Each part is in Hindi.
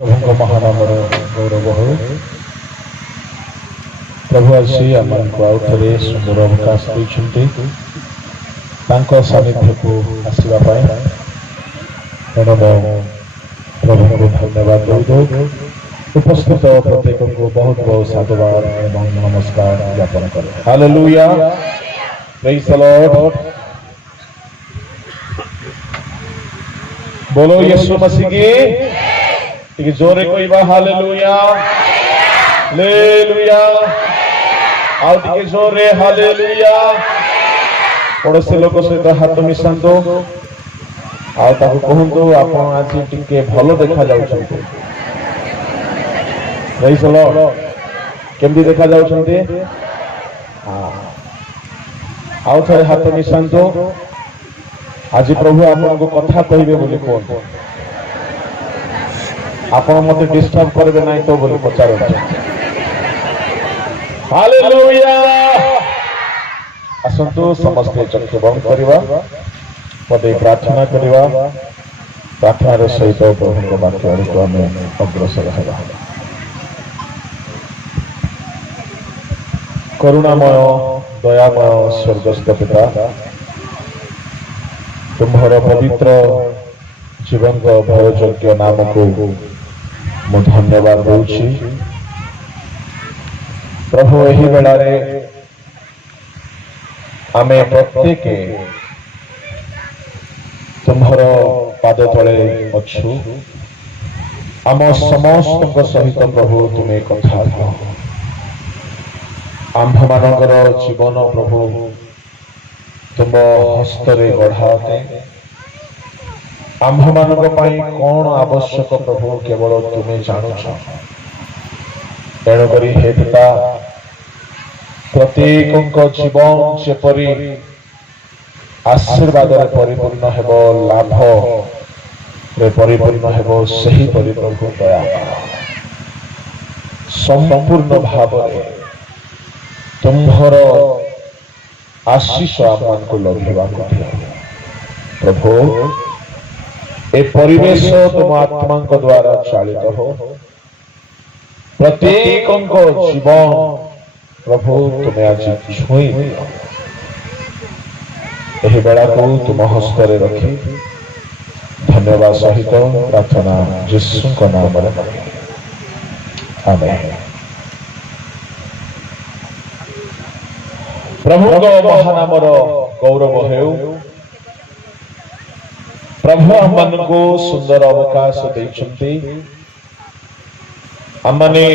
प्रभु महानामर गौरव हो। प्रभु आसी आमको आउ थे सुंदर अवकाश देते सानिध्य को आसवाई तेणु प्रभु को धन्यवाद दे उपस्थित प्रत्येक को बहुत बहुत साधुवाद एवं नमस्कार ज्ञापन करें। Hallelujah, praise the Lord. बोलो यीशु मसीह की जोरे कोई बा हालेलुया, हालेलुया, आउ टिके जोरे हालेलुया। पड़ोसी लोक सहित हाथ मिशांतु आउ ताको कहंतु आपण आज टिके भलो देखा जाउछन्ते। Praise the Lord. केमदी देखा जाउछन्ते? हां, आउ थरे हाथ मिशांतु। आज प्रभु आपको कथा कहिबे बोली कहंतु। आपण मते डिस्टर्ब करबे नाही तो बोली पचार। हालेलुया। असंतु समस्त चक्षु बंद करवा पदे प्रार्थना करवा। प्रार्थना सहित प्रभु वाक्य को आम अग्रसर हेबा। करुणामय दयामय स्वर्गस्थ पिता, तुम्हारा पवित्र जीवन का भययोग्य नाम को मु धन्यवाद दूची। प्रभु यही बेलारे आमे प्रत्येक तुम्हार पाद तले अच्छु। आम समस्त सहित प्रभु तुम्हें कथा आंभ मानकर जीवन प्रभु तुम हस्तरे गढ़ाते। आंभ मानक पाई कौन आवश्यक प्रभु केवल तुम्हें जानुछ। तेणुक हे पिता, प्रत्येक जीवन जेपरी आशीर्वाद परिपूर्ण हेब, लाभ रे परिपूर्ण हेब, सही परि प्रभु दया संपूर्ण भाव तुम्हार आशीष आह्वान को लभिवा प्रभु। ए परिवेश तुम आत्मा द्वारा चालित हो। प्रत्येक जीवन प्रभु तुम्हें आज छुई यही बेला को तुम हस्तरे रखी धन्यवाद सहित प्रार्थना यीशु का नाम रे आमेन। प्रभु को महानामर गौरव हेउ। प्रभु आम को सुंदर अवकाश देइछन्ति। आमने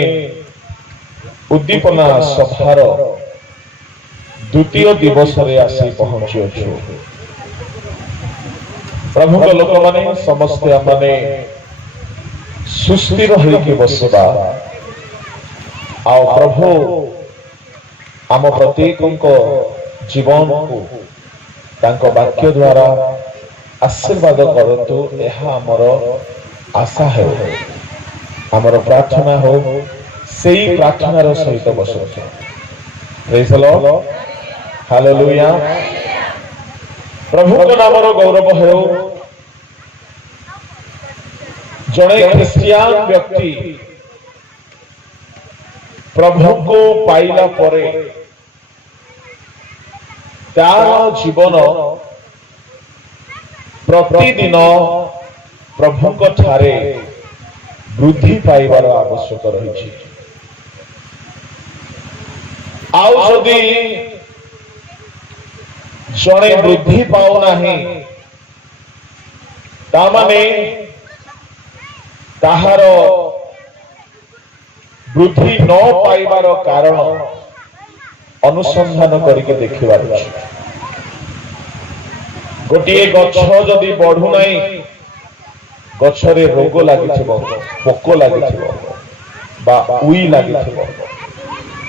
उद्दीपना सभार द्वितीय दिवस रे आसी पहुंची अछु। प्रभु को लोक माने समस्त आमने सुस्थिर होइके बसबा। आओ प्रभु आम प्रत्येक जीवन को तांको वाक्य द्वारा आशीर्वाद करतु। यह आमर आशा है, आमर प्रार्थना हो। सेई प्रार्थनार सहित बसतु। Praise the Lord, hallelujah. प्रभु को नामर गौरव हेउ। जड़े ख्रिस्टियान व्यक्ति प्रभु को पाइला परे तार जीवन प्रतिदिन प्रभु को ठारे वृद्धि पाइबार आवश्यक रही। आउ जदि जड़े वृद्धि पाऊ नाही तामाने ताहार वृद्धि न पाइबार कारण अनुसंधान करके देखिबार अछि। गोटिए गछ जदि बढ़ु नाही, गछरे रोग लागिथिबो, पोक लागिथिबो, बा उई लागिथिबो,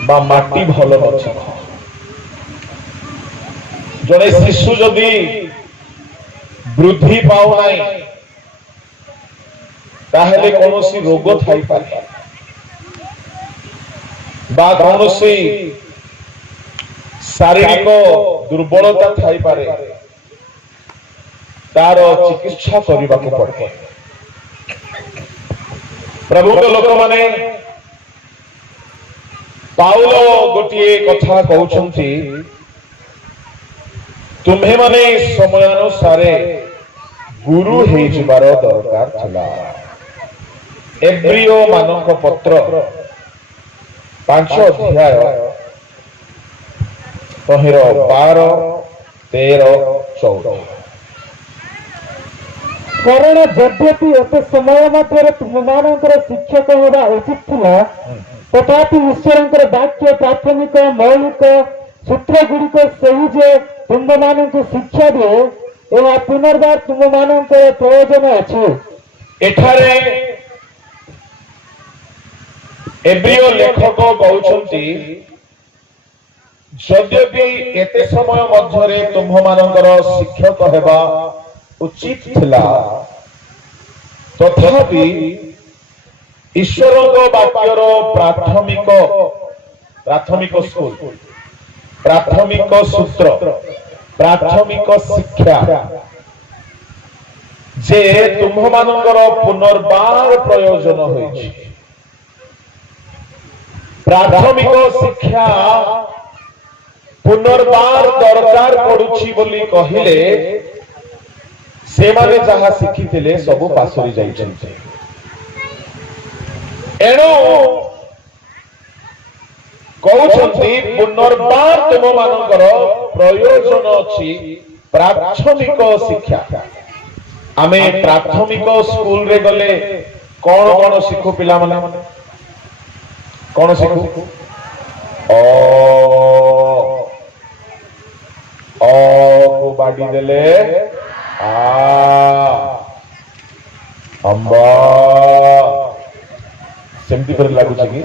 बा माटी भल नथिबो। जड़े शिशु जदि वृद्धि पाऊ नाही ताहेले कोनोसी रोग थाई पारे, बा कोनोसी शारीरिक दुर्बलता थाई पारे, तार चिकित्सा करने को पड़े। प्रभु को लोक माने पाउल गोटे कथा कहउछंती तुम्हे माने समय अनुसार गुरु हे जिबार दरकार थिला। एब्रियो मानक पत्र 5 अध्याय 12 13 14। कारण यद्यपि एत समय मध्य तुममानकर शिक्षक होगा उचित थिला तथापि ईश्वर वाक्य प्राथमिक मौलिक सूत्र गुड़िक सही जे तुमମାନଙ୍କୁ शिक्षा दिए एवं पुनर्बार तुमମାନଙ୍କର प्रयोजन अच्छे। एठारे एब्रियो लेखक कहउछंती यद्यपि एते समय मध्यरे तुमମାନଙ୍କର शिक्षक हेबा उचित थिला तथापि ईश्वरଙ୍କ वाक्यर प्राथमिक स्कूल प्राथमिक सूत्र प्राथमिक शिक्षा जे तुमମାନଙ୍କର पुनर्बार प्रयोजन होइछि। प्राथमिक शिक्षा पुनर्बार दरकार पड़ुछि बोली कहिले से माने जहा शिखिथिले सब पासरी जाइछन्ते। एणु कहउछन्ती पुनर्बार तुमମାନଙ୍କର प्रयोजन अछि प्राथमिक शिक्षा। आमे प्राथमिक स्कूल रे गले कोन कोन शिखु पिला माने कोन शिखु को बाडी देले अंबा सेमती पर लागु कि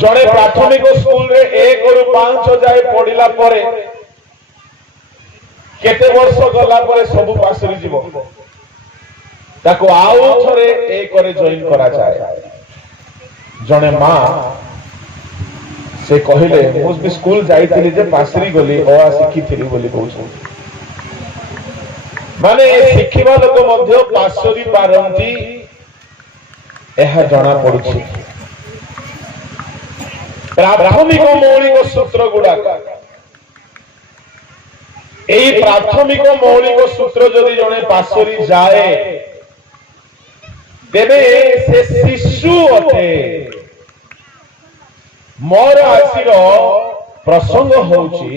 जड़े प्राथमिक स्कूल रे 1 रु 5 जाए पढ़िला परे केते वर्ष गला परे सब पासरी जीवो ताको आउ थरे 1 रे जॉइन करा जाए। जने मां से कहिले मु भी स्कूल जाइतिली जे पासरी गली ओआ शिखिथिली बोली कहू माने शिखिबा लोक मध्य पासरी पारंती एहा जणा पड़ुछि। प्राथमिक मौलिक सूत्र गुड़ाक एई प्राथमिक मौलिक सूत्र जदि जने पासरी जाए तेबे से शिशु अटे। मोर आसिर प्रसंग होउछि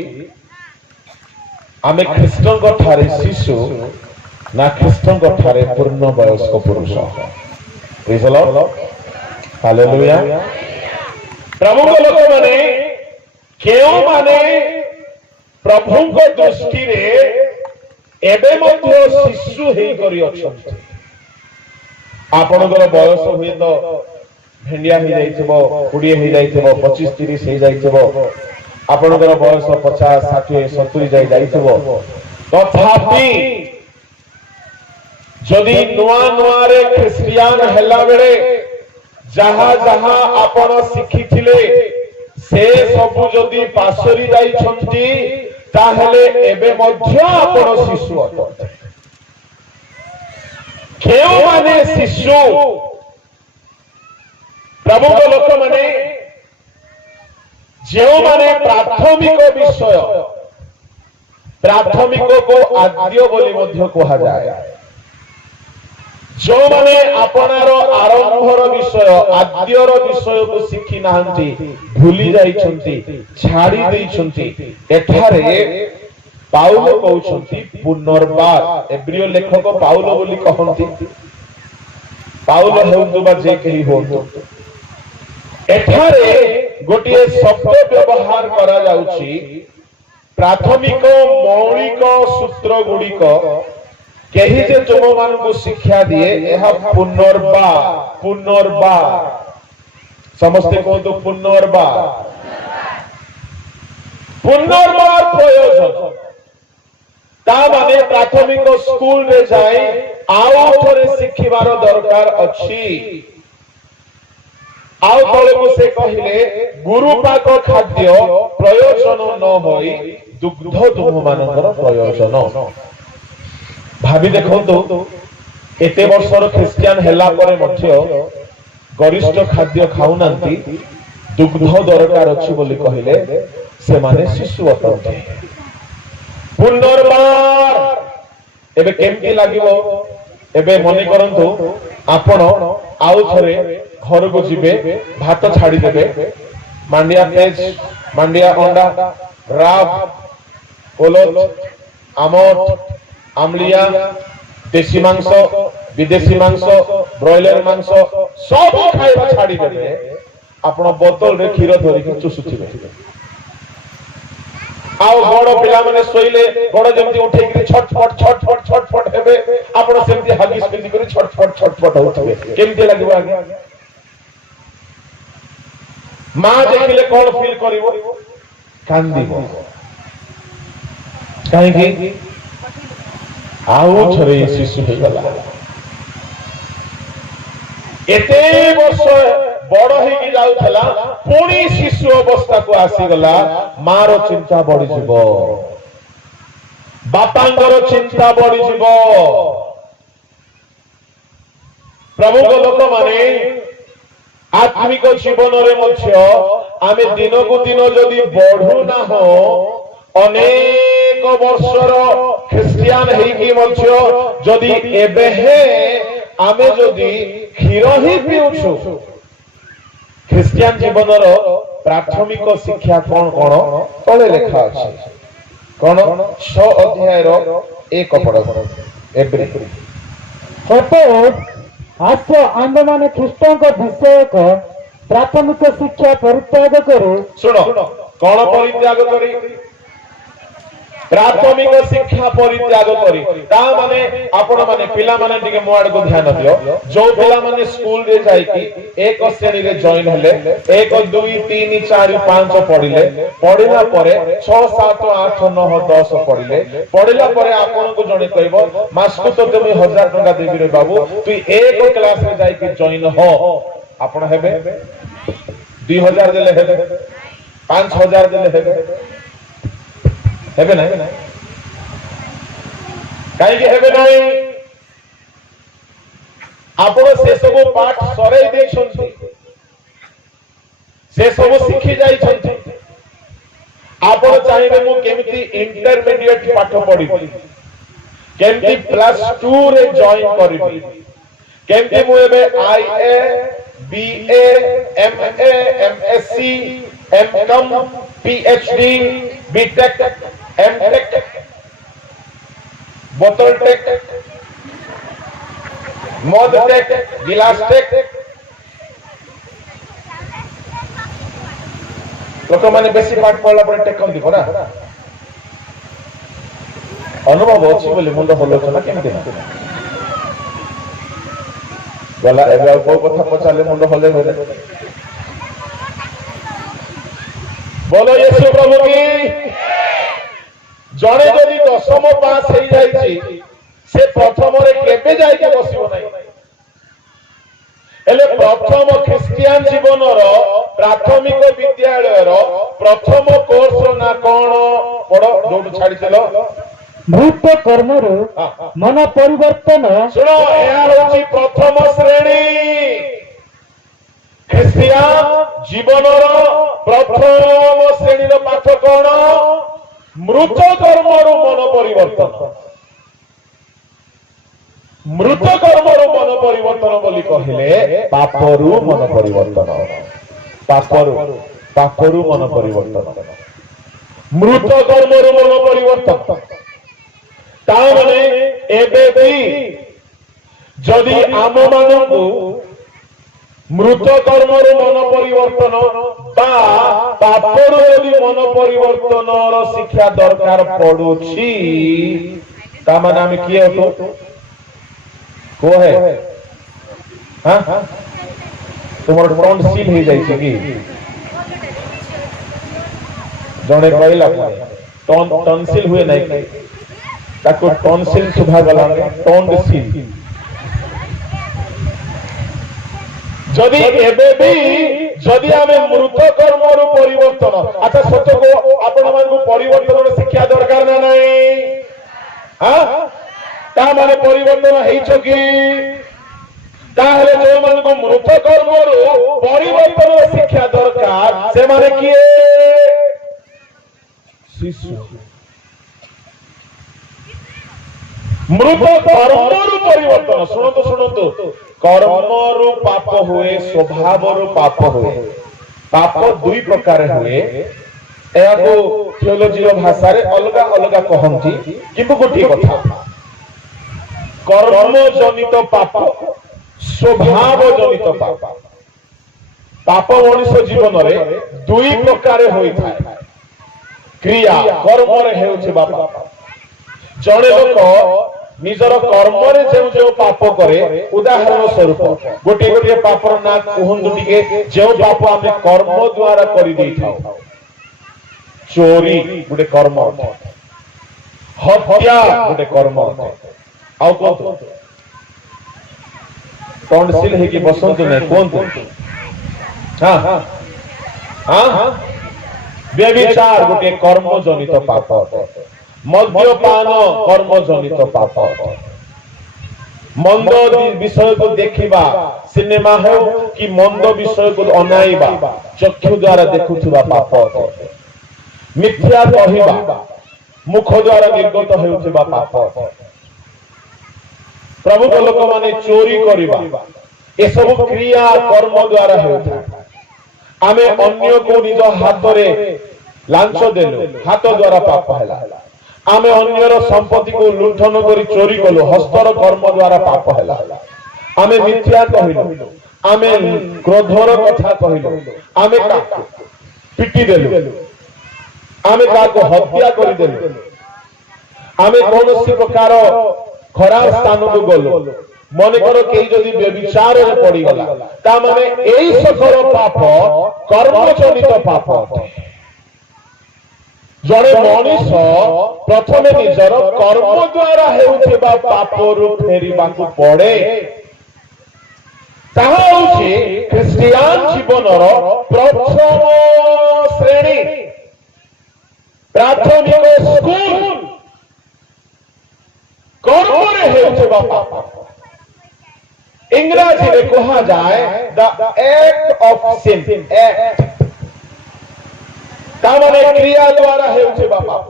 आमे ख्रीष्टन को ठारे शिशु ना ख्रीष्टन को ठारे पूर्ण वयस्क पुरुष। Praise the Lord, hallelujah. प्रभु को लोक माने केउ माने प्रभु को दृष्टि रे एबे मध्य शिशु हेई करी अछंती। आपनकर बयस हुए तो भेंडिया हे जाइथिबो 20 हे जाइथिबो 25 30 हे जाइथिबो आपनकर बयस 50 60 70 जाई जाइथिबो तथापि जदि नुआ नुआ रे ख्रिस्टियान हेला बेले जहा जहा आपण शिखिथिले से सब जदि पासरी जाइछंती ताहेले एबे मध्य आपण शिशु अटते। केउ माने शिशु प्रभु को लोक माने जेउ माने प्राथमिक विषय प्राथमिक को आद्य बोली मध्य कहा जाए। जो माने आपनार आरंभर विषय आद्यर विषय को शिखि नाहंती भूली जाइछंती छाड़ी दैछंती एठारे पाउल कहउछंती पुनर्बार। एब्रियो लेखक पाउल बोली कहंती पाउल हेउतु बा जे केही होतु एठारे गोटिए शब्द व्यवहार करा जाउछि प्राथमिक मौलिक सूत्र गुड़िक केही जे तुम मान को शिक्षा दिए यह पुनर्बार पुनर्बार समस्ते को तो पुनर्बार पुनर्बार प्रयोजन ता माने प्राथमिक स्कूल रे जाए आउ थोरे शिखिबार दरकार अछि। आउ तले को से कहिले गुरुपाक खाद्य प्रयोजन न होई दुग्ध तुम मानकर प्रयोजन। भाभी देखो एते वर्षर ख्रिस्टियान हेला परे मध्य गरिष्ठ खाद्य खाउनांती दुग्ध दरकार अछि बोली कहिले से माने शिशु अटंती पुनर्बार एबे केमती लागिवो एबे मने करंतु आपण आउ थरे घर को जिबे भात छाड़ी देबे मांडिया पेज मांडिया अंडा राब ओलत आमट आमलिया देशी मांस विदेशी मांस ब्रॉयलर मांस सब खाइबा छाड़ी देबे आपण बोतल रे खीर धरिक चुसुथिबे आओ बड़ पिला माने सोइले बड़ जेमती उठै कि छटफट हेबे आपण सेमती हागिस पिंदी करी छटफट होथबे केमती लागबो आगे मां देखिले कोन फील करिवो कांदीबो काहे कि आउ थरे शिशु हे गला एते वर्ष बड़ हेगी जाउथला पुणी शिशु अवस्था को आसी गला मारो चिंता बढ़ी जीवो बापांगर चिंता बढ़ी जीवो प्रभु को लोक माने आत्मिक जीवन रे मध्य आमे दिन को दिन जदि बढ़ू ना हो अनेक वर्षर ख्रिस्टियान हेकी मध्य जदि एबे हे आमे जदि क्षीर ही पिउछु ख्रिस्टियान जीवन प्राथमिक शिक्षा कौन कौन तले लेखा अछि कौन 6 अध्याय रो 1 पद एब्री आस आंद माने ख्रीष्टों को विषय को प्राथमिक शिक्षा परित्याग करो सुनो कौन परित्याग करी प्राथमिक शिक्षा परित्याग करी ता माने आपण माने पिला माने टिके मोआड को ध्यान दियो जो पिला माने स्कूल रे जाई कि एक श्रेणी रे जॉइन हेले 1 2 3 4 5 पढिले पढिला परे 6 7 8 9 10 पढिले पढिला परे आपण को जणे कहबो मास को तो तुम 1000 टका देबी रे बाबू तू एक क्लास रे जाई कि जॉइन हो आपण हेबे 2000 देले हेबे 5000 देले हेबे हेबे नहीं कहीं हेबे नहीं आपण से सब पाठ सरे दे छंती से सब शिखि जाई छंती आपण चाहिबे मु केमिति इंटरमीडिएट पाठ पढी केमिति +2 रे जॉइन करिबी केमिति मु एबे IA BA MA MSc MCom PhD BTech MTech बोतल टेक मद टेक गिलास टेक लोक माने बेसी पाठ पढ़ला पर टेक कम दिखो ना अनुभव अछि बोली मुंड हलोचना केमते ना गला एबे अल्प कथा पचाले मुंड हले होले बोलो यीशु प्रभु की जणे जदि 10म पास हे जाईची से प्रथम रे केबे जाई के बसिबो नै एले प्रथम ख्रिस्टियान जीवन रो प्राथमिक विद्यालय रो प्रथम कोर्स ना कोन पढो जोड छाडी देलो मृत कर्म रो मन परिवर्तन सुनो एहा होची प्रथम श्रेणी ख्रिस्टियान जीवन रो प्रथम श्रेणी रो पाठ कोन मृत कर्म रो मन परिवर्तन मृत कर्म रो मन परिवर्तन बोली कहिले पापरु मन परिवर्तन पापरु मन परिवर्तन मृत कर्म रो मन परिवर्तन ता माने एबे भी जदि आम मानकु मृत कर्म रो मन परिवर्तन बा पापर यदि मन परिवर्तन रो शिक्षा दरकार पडुछि ता माने हम किए होतो को है हां तुमर टॉन्सिल हे जाई छी कि जणे कहला टॉन्सिल हुए नहीं ताको टॉन्सिल सुभा गला टॉन्सिल जदि एबे भी जदि आमे मृत कर्म रो परिवर्तन अच्छा सत्य को आपण मान को परिवर्तन रो शिक्षा दरकार ना नहीं हां ता माने परिवर्तन हेइछ कि ताहले जो मन को मृत कर्मरु परिवर्तन शिक्षा दरकार से माने किए शिशु मृत कर्मरु परिवर्तन शुणतु कर्मरु पाप हुए स्वभावरु पाप हुए पाप दुई प्रकार हुए एको थियोलॉजी भाषा रे अलगा अलगा कहंती किंतु गोटी कथा कर्म जनित पाप स्वभाव जनित पाप पाप मनुष्य जीवन रे दुई प्रकार होई थाए क्रिया कर्म रे हेउछि पाप जणे लोक निजर कर्म रे जो पाप करे उदाहरण स्वरूप गोटे गोटे पापर ना कहंतु टिके जो पाप आमे कर्म द्वारा करि देई थाउ चोरी गोटे कर्म हत्या गोटे कर्म आउ कोन टॉन्सिल है कि बसंत ने कोन हां हां व्यभिचार गोटे कर्म जनित पाप मद्यपान कर्म जनित पाप मंद विषय को देखिबा सिनेमा हो कि मंद विषय को अनाइबा चक्षु द्वारा देखुथिबा पाप मिथ्या कहिबा मुख द्वारा निर्गत हेउथिबा पाप प्रभु लोक माने चोरी करिबा ए सब क्रिया कर्म द्वारा हेउथा आमे अन्य को निज हाथ रे लांच देलु हाथ द्वारा पाप हैला आमे अन्यर संपत्ति को लुंठन करी चोरी कलु हस्तर कर्म द्वारा पाप हैला आमे मिथ्या कहिलु आमे क्रोधर कथा कहिलु आमे का पिटी देलु आमे का को हत्या करि देलु आमे कोनोसी प्रकार खराब स्थान को गलु मने करो केई जदी व्यभिचार रे पड़ी गला ता माने एई सकल पाप कर्म जनित पाप जड़े मनीष प्रथमे निजर कर्म द्वारा हेउथिबा पापरु फेरिबाकु पड़े ताहा होछि ख्रिस्टियान जीवनर प्रथम श्रेणी प्राथमिक स्कूल कर्म रे हेउथिबा पाप इंग्रजी रे कहा जाए the act of sin act तामने क्रिया द्वारा हेउछि पाप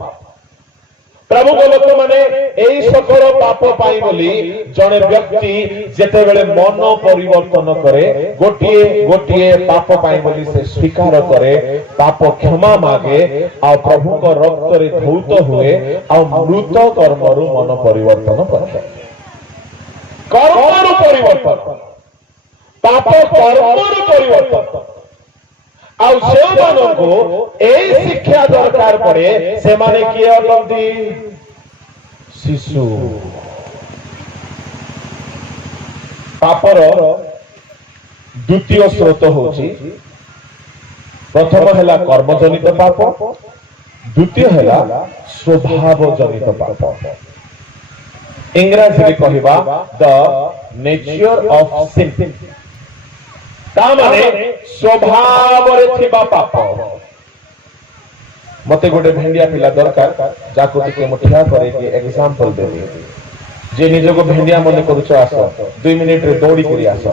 प्रभु को लोक माने एई सकल पाप पाई बोली जने व्यक्ति जेते बेले मन परिवर्तन करे गोटिए गोटिए पाप पाई बोली से स्वीकार करे पाप क्षमा मागे आ प्रभु को रक्त रे धौत हुए आ मृत कर्मरु मन परिवर्तन करे कर्मरु परिवर्तन पाप कर्मरु परिवर्तन आउ से मानो को एई शिक्षा दरकार पड़े से माने किए अटंती शिशु पापर द्वितीय स्रोत होची प्रथम हैला कर्म जनित पाप द्वितीय हैला स्वभाव जनित पाप इंग्रजी रे कहिबा द नेचर ऑफ सिन ता माने स्वभाव रे थिबा पाप मते गोटे भेंडिया पिला दरकार जाको टिके मुठिया करे के एग्जांपल देबे जे निजो को भेंडिया मने करूछ आस 2 मिनिट रे दौड़ी करी आस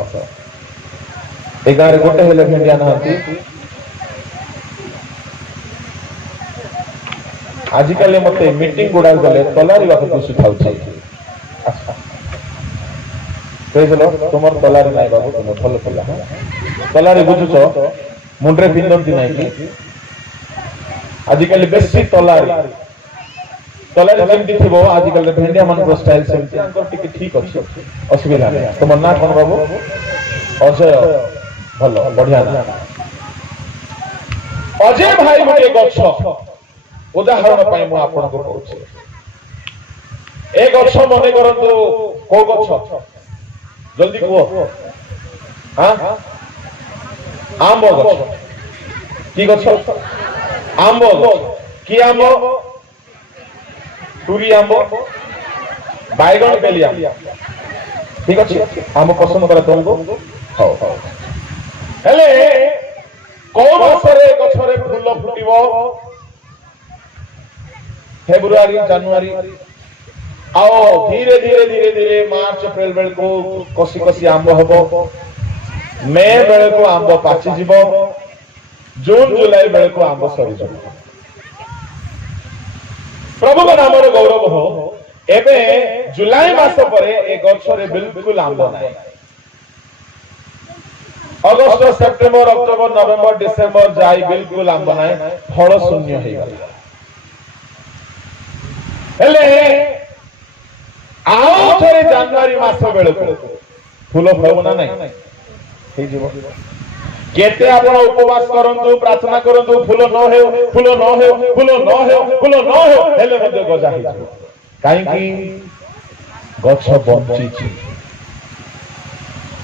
ए गारे गोटे हेले भेंडिया नहंती आजिकल मते मीटिंग गुडा गले तलारी बाक पुसु थाउछे कहलो तुमर तलारी नाइ बाबू तुम फल फला तलारी बुझुछ मुंडरे पिंदंती नाइ कि आजिकल बेसी तलारी जेमती थिबो आजिकल भेंडिया मन को स्टाइल सेमती अंकर टिके ठीक अछि असुविधा नै तुमर ना कोन बाबू अजय भलो बढ़िया ना अजय भाई गोटे गछ उदाहरण पई मु आपन को कहूछी ए गछ मने करंतु को गछ जल्दी कहो हां आंब गछ की गछ आंब गछ की आंब टूरी आंब बैगन बेली आंब ठीक अछि आंब पसंद करे तुमको हो हेले को मासरे गछरे फूल फुटिबो फेब्रुआरी जनवरी आओ धीरे धीरे धीरे धीरे मार्च एप्रिल बेल को कसी कसी आंब हम मे बेल को आंब पाचिज जून जुलाई बेल को आंब सरी प्रभु का नाम गौरव हो एबे जुलाई मास पर ए गछरे बिल्कुल आंब नाही अगस्त सेप्टेम्बर अक्टोबर नवेम्बर डिसेम्बर जाई बिल्कुल आंब नाही फल शून्य हे गला हेले आओ थरे जनवरी मास बेल को फूल फलना नाही हे जीव केते आपण उपवास करंतु प्रार्थना करंतु फूल न हे फूल न हे फूल न हे फूल न हे हेले मध्ये गजा हे जीव काई की गछ बंची छी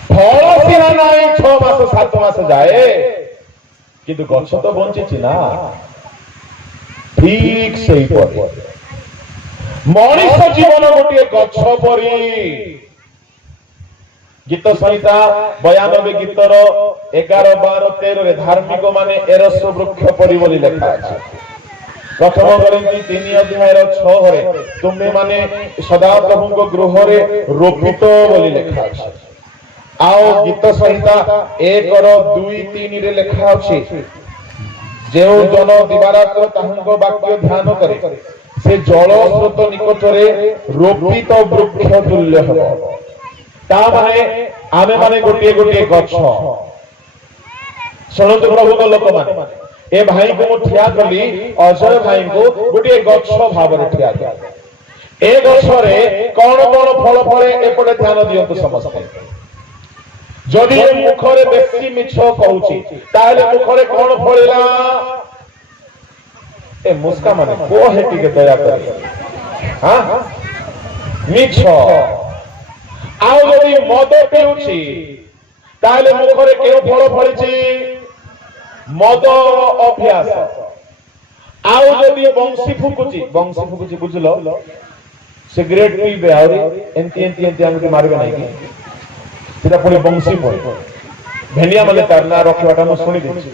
फल सिना नाही 6 मास 7 मास जाए किंतु गछ तो बंची छी ना ठीक सेही पर मनुष्य जीवन गोटे गछ परी गीत संहिता 92 गीतर 11 12 13 धार्मिक माने एरस वृक्ष परी बोली लिखा अछि प्रथम करिंथी 3 अध्याय 6 रे तुमे माने सदा प्रभुଙ୍କ गृहरे रोपित बोली लिखा अछि आओ गीत संहिता 1 रो 2 3 रे लिखा अछि जेउ जन दिवारात्र ताहंको वाक्य ध्यान करे से जल स्रोत निकटरे रोपित वृक्ष तुल्य हबो ता माने आमे माने गोटे गोटे गछ सुनंतु प्रभु को लोक माने ए भाई को ठिया कली अजय भाई को गोटे गछ भाବରେ ठिया कली ए गछ रे कोन कोन फल फळे एपटे ध्यान दियंतु समस्त जदि मुखरे बेसी मिछ कहूची ताले मुखरे कोन फळिला ए मुस्का माने को हेटी के दया करी हां मिछ आओ यदि मद पिउची ताले मुखरे केउ फल फळिची मद अभ्यास आओ यदि बंशी फुकुची बुझलो सिगरेट पीबे और एंती एंती एंती हमके मारबे नाही कि तेरा पुणी बंशी पड़े भेनिया माने तार ना रखिबाटा म सुनी दिछि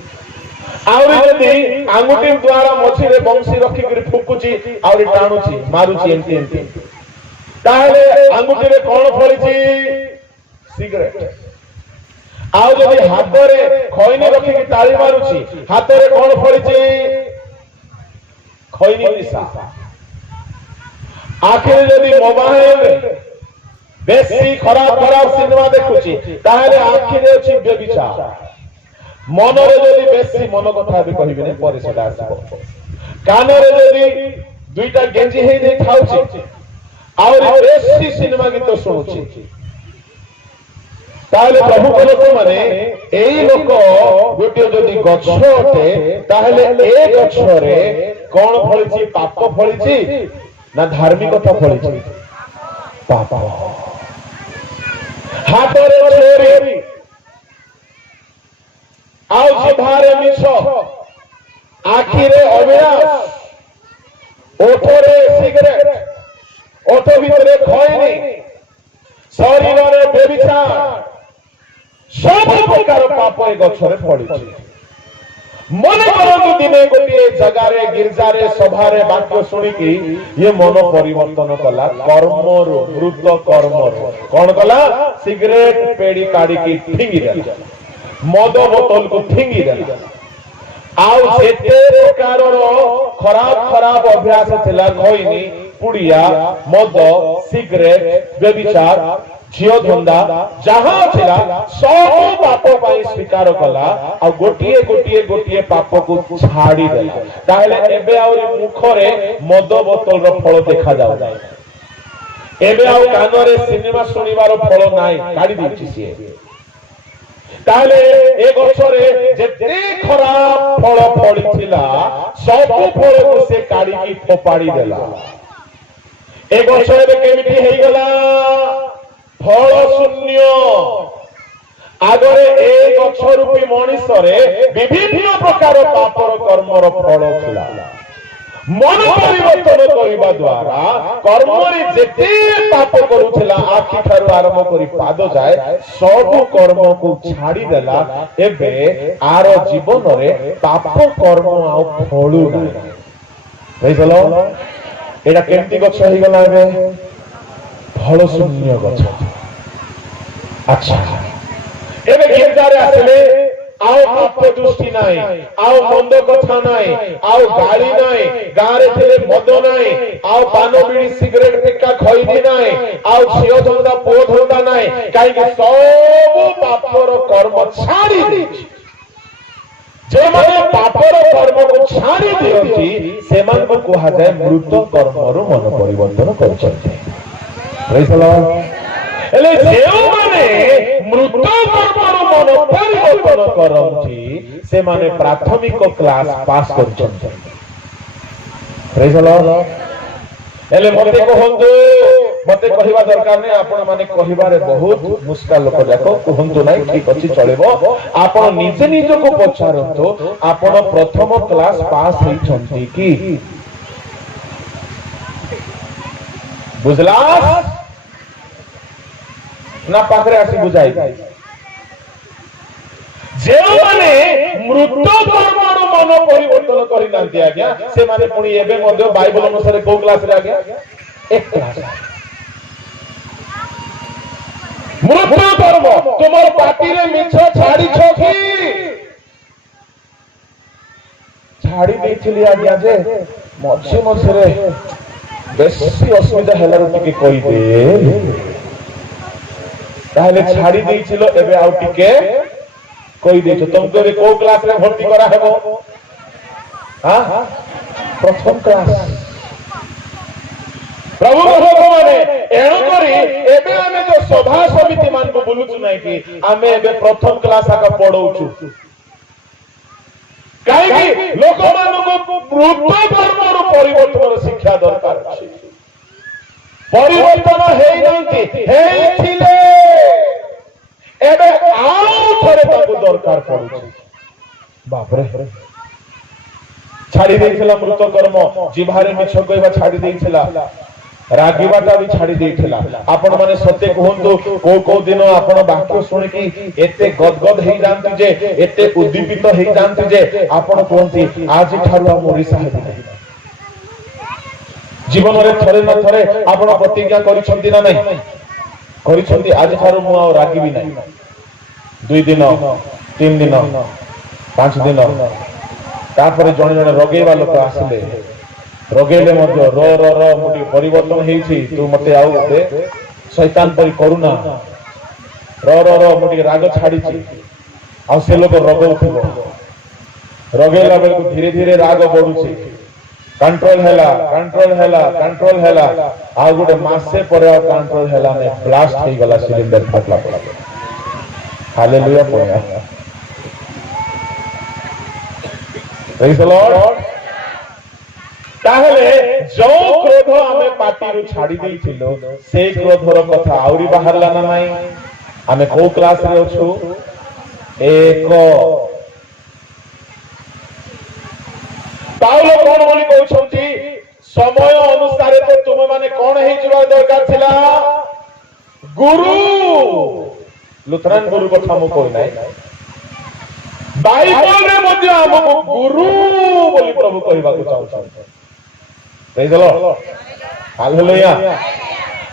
आउरी यदि आंगुठी द्वारा मछी रे बंशी रखि करी फुकुची आउरी टाणुची मारुची एंती एंती ताहले आंगुठी रे कोन फळिची सिगरेट आउ यदि हाथ रे खैनी रखि की ताली मारुची हाथ रे कोन फळिची खैनी निशा आखिर यदि मोबाइल बेसी खराब खराब सिनेमा देखुची ताहले आखिर अछि व्यभिचार मन रे यदि बेसी मन कथा भी कहिबे ने परे सेटा आसीबो कान रे यदि दुईटा गेंजी हे दे खाउची और बेसी सिनेमा गीत सुनुची ताहले प्रभु को लोक माने एई लोक गोटे यदि गछ अटे ताहले ए गछ रे कोन फळिची पाप फळिची ना धार्मिकता फळिची पाप हाथ रे चोरी आओ जिभारे मिछ आखि रे अविनाश ओठरे सिगरेट ओठ भितरे खैनी शरीर रे बेविचार सब प्रकार पाप ए गछरे पड़िछि मन करंतु दिने गोटे जगह रे गिरजा रे सभा रे वाक्य सुनी की ये मन परिवर्तन कला कर्म रो मृत कर्म रो कोन कला सिगरेट पेड़ी काडी की ठिंगी देला मद बोतल को ठिंगी देला आउ जेते प्रकार रो खराब खराब अभ्यास थिला खैनी पुड़िया मद सिगरेट व्यभिचार झियो धंदा जहां थिला सब पाप पाई स्वीकार कला आ गोटिए गोटिए गोटिए पाप को छाड़ी देला ताहले एबे आउरी मुखरे मद बोतल रो फल देखा जाउ एबे आउ कान रे सिनेमा सुनिबार फल नाही काडी दिछि से ताहले ए गछरे जेते खराब फल फळिथिला सब फल को से काडी की फोपाड़ी देला ए गछरे केमिति हेई गला फल शून्य आगरे ए गछ रूपी मनुष्य रे विभिन्न प्रकार पापर कर्मर फल थिला मन परिवर्तन करिबा द्वारा कर्म रे जेते पाप करूथिला आखि ठारू आरंभ करी पाद जाए सब कर्म को छाड़ी देला एबे आरो जीवन रे पाप कर्म आ फळु नाही बुझलो एटा केमती गछ हेई गला एबे ଫଳ ଶୂନ୍ୟ ଗଛ। ଆଚ୍ଛା ଏବେ ଗୀର୍ଜାରେ ଆସିଲେ ଆଉ ପାପ ଦୃଷ୍ଟି ନାହିଁ, ଆଉ ମନ୍ଦ କଥା ନାହିଁ, ଆଉ ଗାଳି ନାହିଁ, ଗାଁରେ ଥିଲେ ମଦ ନାହିଁ, ଆଉ ପାନ ବିଡ଼ି ସିଗାରେଟ ପିକା ଖଇନି ନାହିଁ, ଆଉ ଝିଅ ଧନ୍ଦା ପୁଅ ଧନ୍ଦା ନାହିଁ, କାହିଁକି ସବୁ ପାପର କର୍ମ ଛାଡ଼ି ଦେଇଛି। ଯେଉଁମାନେ ପାପର କର୍ମକୁ ଛାଡ଼ି ଦିଅନ୍ତି ସେମାନଙ୍କୁ କୁହାଯାଏ ମୃତ କର୍ମରୁ ମନ ପରିବର୍ତ୍ତନ କରିଛନ୍ତି। ପ୍ରେଜ୍ ଦ ଲର୍ଡ। ହେଲେ ଯେଉଁମାନେ ମୃତ କର୍ମରୁ ମନ ପରିବର୍ତ୍ତନ କରନ୍ତି ସେମାନେ ପ୍ରାଥମିକ କ୍ଲାସ ପାସ୍ କରିଛନ୍ତି। ପ୍ରେଜ୍ ଦ ଲର୍ଡ। ହେଲେ ମତେ କୁହନ୍ତୁ, ମତେ କହିବା ଦରକାର ନାହିଁ, ଆପଣ ମାନେ କହିବାରେ ବହୁତ ମୁସ୍କା ଲୋକ ଯାକ କୁହନ୍ତୁ ନାହିଁ, ଠିକ ଅଛି ଚଳିବ। ଆପଣ ନିଜେ ନିଜକୁ ପଚାରନ୍ତୁ, ଆପଣ ପ୍ରଥମ କ୍ଲାସ ପାସ୍ ହେଇଛନ୍ତି କି? ବୁଝଲା ନା ପାଖରେ ଆସି ବୁଝାଇ? ଯେଉଁମାନେ ମୃତ କର୍ମରୁ ମନ ପରିବର୍ତ୍ତନ କରିନାହାନ୍ତି ଆଜ୍ଞା ସେମାନେ ପୁଣି ଏବେ ମଧ୍ୟ ବାଇବଲ ଅନୁସାରେ କୋଉ କ୍ଲାସରେ ଆଜ୍ଞା? ଏକ କ୍ଲାସ। ମୃତ କର୍ମ ତୁମର ପାଟିରେ ମିଛ ଛାଡ଼ିଛ କି? ଛାଡ଼ି ଦେଇଥିଲି ଆଜ୍ଞା ଯେ ମଝି ମଝିରେ ବେଶୀ ଅସୁବିଧା ହେଲାରୁ ଟିକେ କହିଦେ। ତାହେଲେ ଛାଡ଼ି ଦେଇଥିଲ, ଏବେ ଆଉ ଟିକେ କହିଦେଇଛ। ତୁମକୁ ଏବେ କୋଉ କ୍ଲାସରେ ଭର୍ତ୍ତି କରାହେବ? ପ୍ରଥମ କ୍ଲାସ। ପ୍ରଭୁ ଭକ୍ତମାନେ ଏଣୁକରି ଏବେ ଆମେ ଯୋଉ ସଭା ସମିତି ମାନଙ୍କୁ ବୁଲୁଛୁ ନାହିଁ କି, ଆମେ ଏବେ ପ୍ରଥମ କ୍ଲାସ ଆଗ ପଢଉଛୁ। କାହିଁକି? ଲୋକମାନଙ୍କୁ ମୃତ କର୍ମରୁ ପରିବର୍ତ୍ତନର ଶିକ୍ଷା ଦରକାର ଅଛି। ପରିବର୍ତ୍ତନ ହେଇନାହାନ୍ତି, ହେଇଥିଲେ ଏବେ ଆଉ ଥରେ ତାଙ୍କୁ ଦରକାର ପଡୁଛି। ବାପରେ ଛାଡ଼ି ଦେଇଥିଲା ମୃତ କର୍ମ, ଜିଭାରେ ମିଛ କହିବା ଛାଡ଼ି ଦେଇଥିଲା, ରାଗିବାଟା ବି ଛାଡ଼ି ଦେଇଥିଲା। ଆପଣ ମାନେ ସତ୍ୟ କୁହନ୍ତୁ, କୋଉ କୋଉ ଦିନ ଆପଣ ବାକ୍ୟ ଶୁଣିକି ଏତେ ଗଦଗଦ ହେଇଯାଆନ୍ତି ଯେ, ଏତେ ଉଦ୍ଦୀପିତ ହେଇଯାଆନ୍ତି ଯେ ଆପଣ କୁହନ୍ତି ଆଜି ଠାରୁ ଆଉ ମୁଁ ରିସା ହେବି ନାହିଁ। ଜୀବନରେ ଥରେ ନା ଥରେ ଆପଣ ପ୍ରତିଜ୍ଞା କରିଛନ୍ତି ନା ନାହିଁ? କରିଛନ୍ତି, ଆଜି ଠାରୁ ମୁଁ ଆଉ ରାଗିବି ନାହିଁ। 2 ଦିନ 3 ଦିନ 5 ଦିନ, ତାପରେ ଜଣେ ଜଣେ ରଗେଇବା ଲୋକ ଆସିଲେ, ରଗେଇଲେ ମଧ୍ୟ ର ର ର ମୁଁ ଟିକେ ପରିବର୍ତ୍ତନ ହେଇଛି, ତୁ ମତେ ଆଉ ଶୈତାନ ପରି କରୁନା, ର ର ର ମୁଁ ଟିକେ ରାଗ ଛାଡ଼ିଛି। ଆଉ ସେ ଲୋକ ରଗଉଥିବ, ରଗେଇଲା ବେଳକୁ ଧୀରେ ଧୀରେ ରାଗ ବଢୁଛି, कंट्रोल हैला कंट्रोल हैला कंट्रोल हैला आ गोटे मासे पर कंट्रोल हैला ने ब्लास्ट हो गला सिलिंडर फाटला पड़ा। हालेलुया पड़ा। Praise the Lord. ताहले जो क्रोध आमे पार्टी छाड़ी देइथिलो से क्रोधर कथा आउरी बाहरला ना नाही। आमे को क्लास रे अछु? एक पाउलो कोन बोली कहउछंती समय अनुसार तो तुम माने कोन हे जिवा दरकार थिला? गुरु। लुथरान गुरु कथा मु कोइ नाही। बाइबल रे मध्ये हमको गुरु बोली प्रभु कहबाकू चाहउछंती। Praise the Lord. हालेलुया।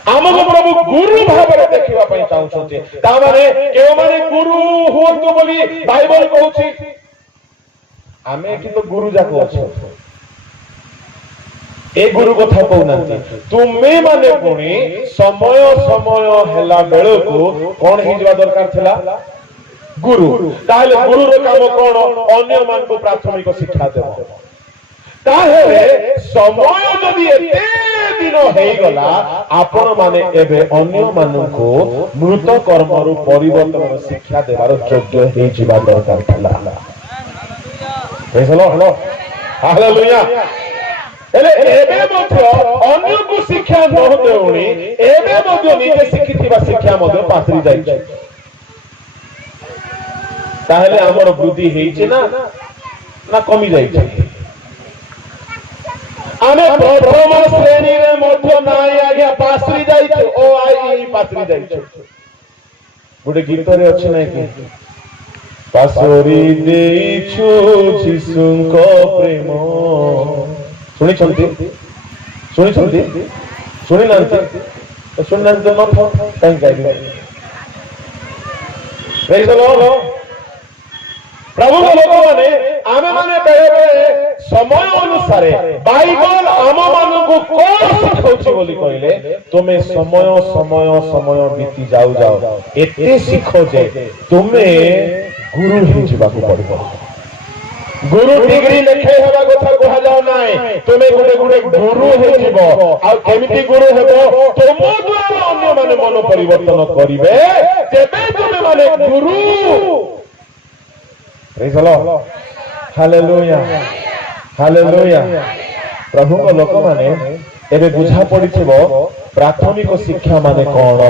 हमको प्रभु गुरु भाବରେ देखिबा पई चाहउछंती। ता माने केउ माने गुरु हुअतु बोली बाइबल कहउछि। आमे कि तो गुरु जाको अछो ए गुरु कथा कहउनांती। तुमे माने पुणी समय समय हेला बेलको कोन हे जिवा दरकार थिला? गुरु। ताले गुरु रो काम कोन? अन्य मान को प्राथमिक शिक्षा देबो। ताहेले समय जदि एते दिन हे गला आपण माने एबे अन्य माननको मृत कर्मरु परिवर्तन शिक्षा देबार योग्य हे जिवा दरकार थिला। Praise the Lord. हालेलुया। एले एबे मध्य अन्य को शिक्षा न देउनी एबे मध्य निजे शिखिथिबा शिक्षा मध्य पासरी जाइछ। ताहेले हमर वृद्धि हेइछ ना ना कमी जाइछ? आमे प्रथम श्रेणी रे मध्य नाइ आज्ञा पासरी जाइछ। ओ आई पासरी जाइछ। गोटे गीत रे अछि नै कि पासरी देइछु जीसुको प्रेम। सुनी छंती? सुनी छंती? सुनी नांती? सुनना तो मत हो कहीं कहीं प्रेज द लॉर्ड प्रभु लोक माने आमे माने बेले बेले समय अनुसार बाइबल आम मानकु कोन सिखाउछि बोली कहले तुमे समय समय समय बीती जाऊ जाओ एते सिखो जे तुमे गुरु हे जिबाकु पड़िबो गुरु डिग्री लेखे हेबा कथा कहा जाओ नाय तुमे गुडे गुडे गुरु हे जिवो आ केमिति गुरु हेबो तुम द्वारा अन्य माने मन परिवर्तन करिवे तेबे तुमे माने गुरु praise the Lord hallelujah hallelujah प्रभु को लोक माने एबे बुझा पड़िथिबो प्राथमिक शिक्षा माने कोन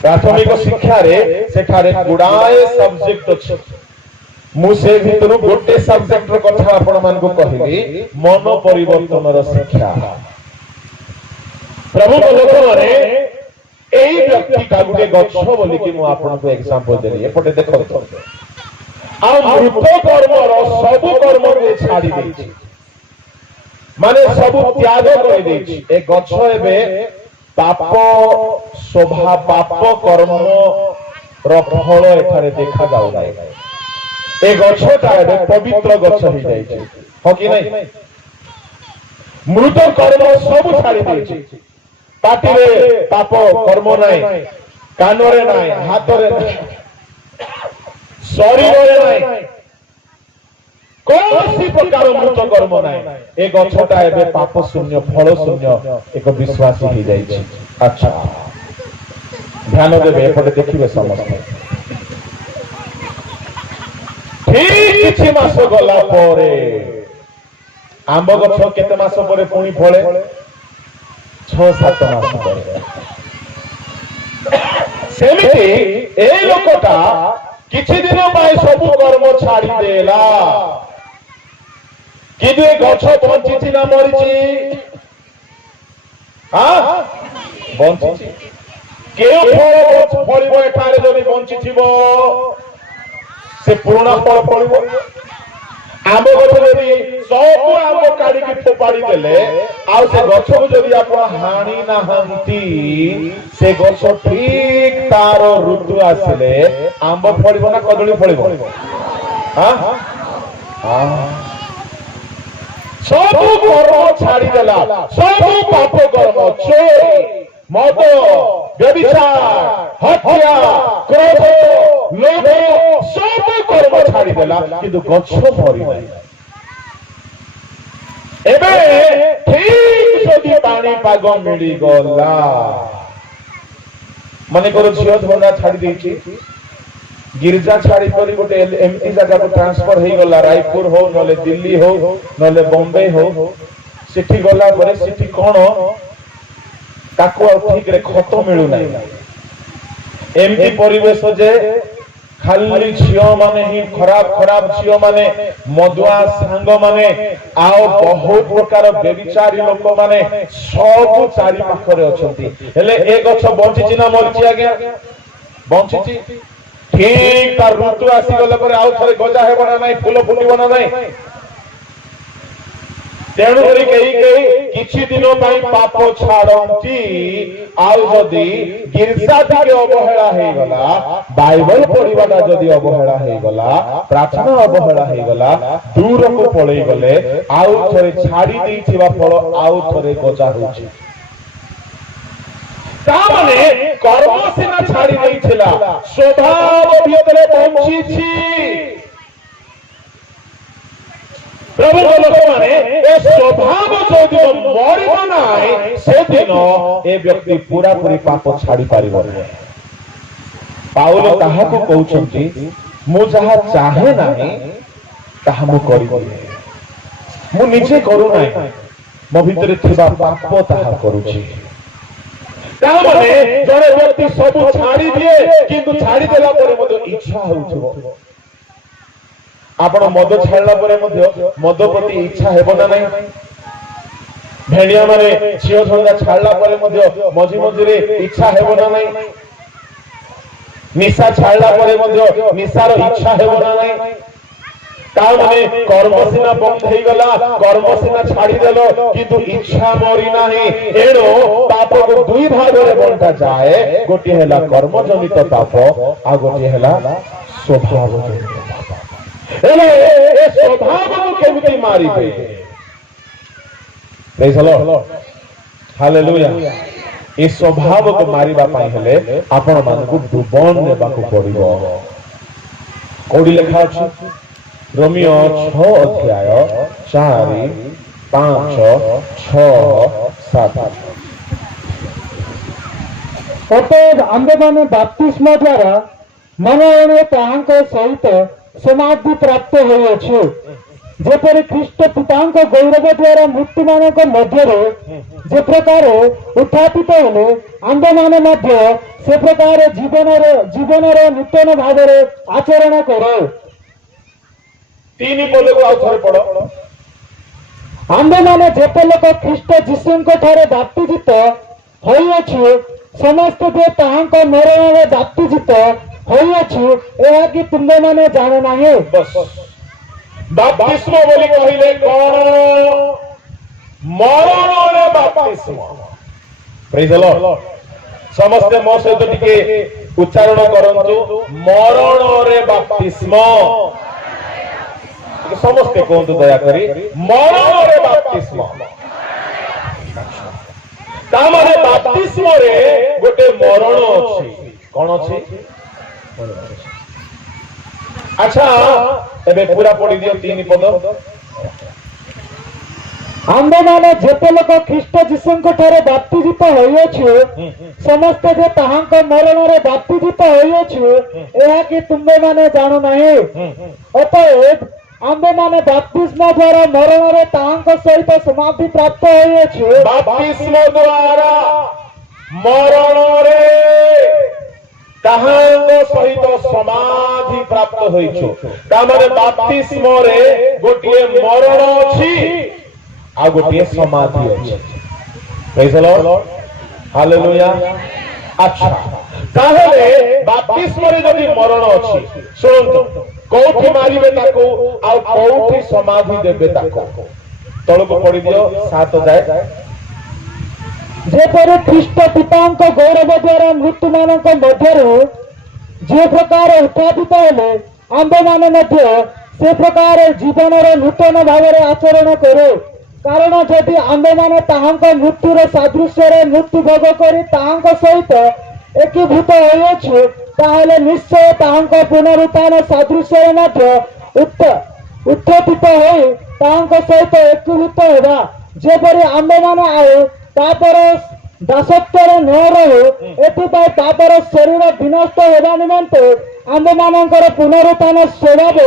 प्राथमिक शिक्षा रे सेठारे गुडाए सब्जेक्ट अछि मु से भितरु गोटे सब्जेक्ट रो कथा आपण मान को कहली मन परिवर्तन रो शिक्षा प्रभु को लोक माने एई व्यक्ति का गुटे गच्छ बोली कि मु आपण को एग्जांपल देली एपटे देखो आ मृत कर्म रो सब कर्म के छाड़ी देछि माने सब त्याग कर देछि ए गच्छ एबे पाप शोभा पाप कर्म रो फल एठारे देखा जाउ नाही ए गच्छटा एबे पवित्र गच्छ ही जाय छै हो कि नहीं मृत कर्म सब छाड़ी देछि पाटिरे पाप कर्म नाही कानरे नाही हातरे नाही शरीरे नाही कोनसी प्रकार मृत कर्म नाही ए गच्छटा एबे पाप शून्य फल शून्य एक विश्वासी ही जाय छै अच्छा ध्यान देबे एपटे देखिबे समस्त ठीक किछि मास गला परे आंब गछ केते मास परे पुणी फळे 6-7 मास परे सेमिति ए लोकटा किछि दिन पाए सब कर्म छाड़ी देला किदु ए गछ बंचिछि ना मरिछि हां बंचिछि के फळ फळिबो एठारे जदि बंचिथिबो से पुराना फल फलिबो आंब गछ जदि सब आंब काढी कि फोपाड़ी देले आ से गछ को जदि आपण हानि ना हंती से गछ ठीक तार ऋतु आसले आंब फलिबो ना कदली फलिबो हां हां सब कर्म छाड़ी देला सब पाप कर्म चोरी मद व्यभिचार हत्या क्रोध लोभ सब कर्म छाड़ी देला किंतु गच्छ मरि नाही एबे ठीक जदि पानी पाग मिली गला माने करो झियो धोना छाड़ी देछि गिरजा छाड़ी करी गोटे एमटी जगह को ट्रांसफर हे गला रायपुर हो नले दिल्ली हो नले बॉम्बे हो सिटी गला परे सिटी कोन ताको ठीक रे खत मिलु नाही एमटी परिवेश जे खाली झियो माने ही खराब खराब झियो माने मदुआ सांग माने आओ बहुत प्रकार बेविचारी लोक माने सब चारि पाखरे अछंती हेले ए गछ बंचिछि ना मरिछि आज्ञा बंचिछि ठीक तार ऋतु आसी गला पर आउ थरे गजा हेबो ना नाही फूल फुटिबो ना नाही तेणु करी कई किछि दिन पाई पाप छाड़ंती आउ जदी गिरजा दिके अवहेला हे गला बाइबल पढिबाटा जदी अवहेला हे गला प्रार्थना अवहेला हे गला दूर को पळई गले आउ थरे छाड़ी देइथिबा फल आउ थरे गजा होछि तामाने कर्म सिना छाड़ी देइथिला स्वभाव भितरे बंचिछि प्रभु लोक माने ए स्वभाव जो दिन मरिब नाही से दिन ए व्यक्ति पूरा पूरी पाप छाड़ी पारिबो पाउल ताहा को कहउछंती मु जहा चाहे नाही ताहा मु करिबो मु निजे करू नाही मो भितरे थिबा पाप ताहा करूछि ता माने जने व्यक्ति सब छाड़ी दिए किंतु छाड़ी देला परे मते इच्छा होउछो आपण मद छाड़ला परे मध्य मद प्रति इच्छा हेबो ना नाही भेड़िया माने झियो झंडा छाड़ला परे मध्य मझी मझी रे इच्छा हेबो ना नाही निशा छाड़ला परे मध्य निशार इच्छा हेबो ना नाही ताने कर्म सीना बंद हो गला कर्म सीना छाड़ी देलो किंतु इच्छा मरी नाही एणो पाप को दुई भाग रे बंटा जाए गोटी हैला कर्म जनित पाप आ गोटी हैला स्वभाव जनित पाप एले ए स्वभाव को केमिति मारिबे प्रेज द लॉर्ड हालेलुया ए स्वभाव को मारिबा पाई हेले आपण मान को दुबन नेबा को पड़िबो कोडी लिखा अछि रोमियो 6 अध्याय 4 5 6 7 अतएव आम्भेमाने बाप्तिस्म द्वारा मनोरणे ताहांक सहित समाधि प्राप्त होइअछु जेपरि ख्रीष्ट पितांक गौरव द्वारा मृत्यु मानक मध्य जे प्रकार उत्थापित हेले आम्भेमाने मध्य से प्रकार जीवन नूतन भाव आचरण करो तीन पद को आउथरे पढ़ो आम्भेमाने जेते लोक ख्रीष्ट जीशुंक ठारे बाप्तिजित होइअछु समस्त जे ताहांक मरणरे बाप्तिजित होइअछु एहा कि तुम्भे माने जानो नाही बस बाप्तिस्म बोली कहिले कोन मरणरे बाप्तिस्म प्रेज द लॉर्ड समस्त मो सहित टिके उच्चारण करंतु मरणरे बाप्तिस्म समस्ते कहतु दया करी मरणरे बाप्तिस्म तामाने बाप्तिस्म रे गोटे मरण अछि कोन अछि अच्छा एबे पूरा पढ़ी दियो तीन पद आम्भेमाने जेते लोक ख्रीष्ट जीशुंक ठारे बाप्तिजित होइअछु समस्त जे ताहांक मरणरे बाप्तिजित होइअछु एहा कि तुम्भे माने जानो नाही अतएव आम्भेमाने बाप्तिस्म द्वारा मरणरे ताहांक सहित समाधि प्राप्त होइअछु बाप्तिस्म द्वारा मरणरे ताहांक सहित समाधि प्राप्त होइछु तामाने बाप्तिस्म रे गोटिए मरण अछि आ गोटिए समाधि अछि प्रेज द लॉर्ड हालेलुया अच्छा ताहले बाप्तिस्म रे जदि मरण अछि सुनतु कोठी मारिबे ताको आ कोठी समाधि देबे ताको तळको पढि दियो 7 जाय जेपरि ख्रीष्ट पितांक गौरव द्वारा मृत्यु मानक मध्य जे प्रकार उत्थापित हेले आम्भेमाने मध्य से प्रकार जीवन नूतन भाव आचरण करो कारण जदि आम्भेमाने ताहांक मृत्युर सादृश्य मृत्यु भोग करी ताहांक सहित एकीभूत होइअछु ताहले निश्चय ताहांक पुनरुत्थान सादृश्य मध्य उत्थापित होई ताहांक सहित एकीभूत हेबा जेपरि आम्भेमाने आए तापर दासत्वर न रहो एथिपाई तापर शरीर विनष्ट हेबा निमंते आम्भेमानकर पुनरुत्थान स्वभाव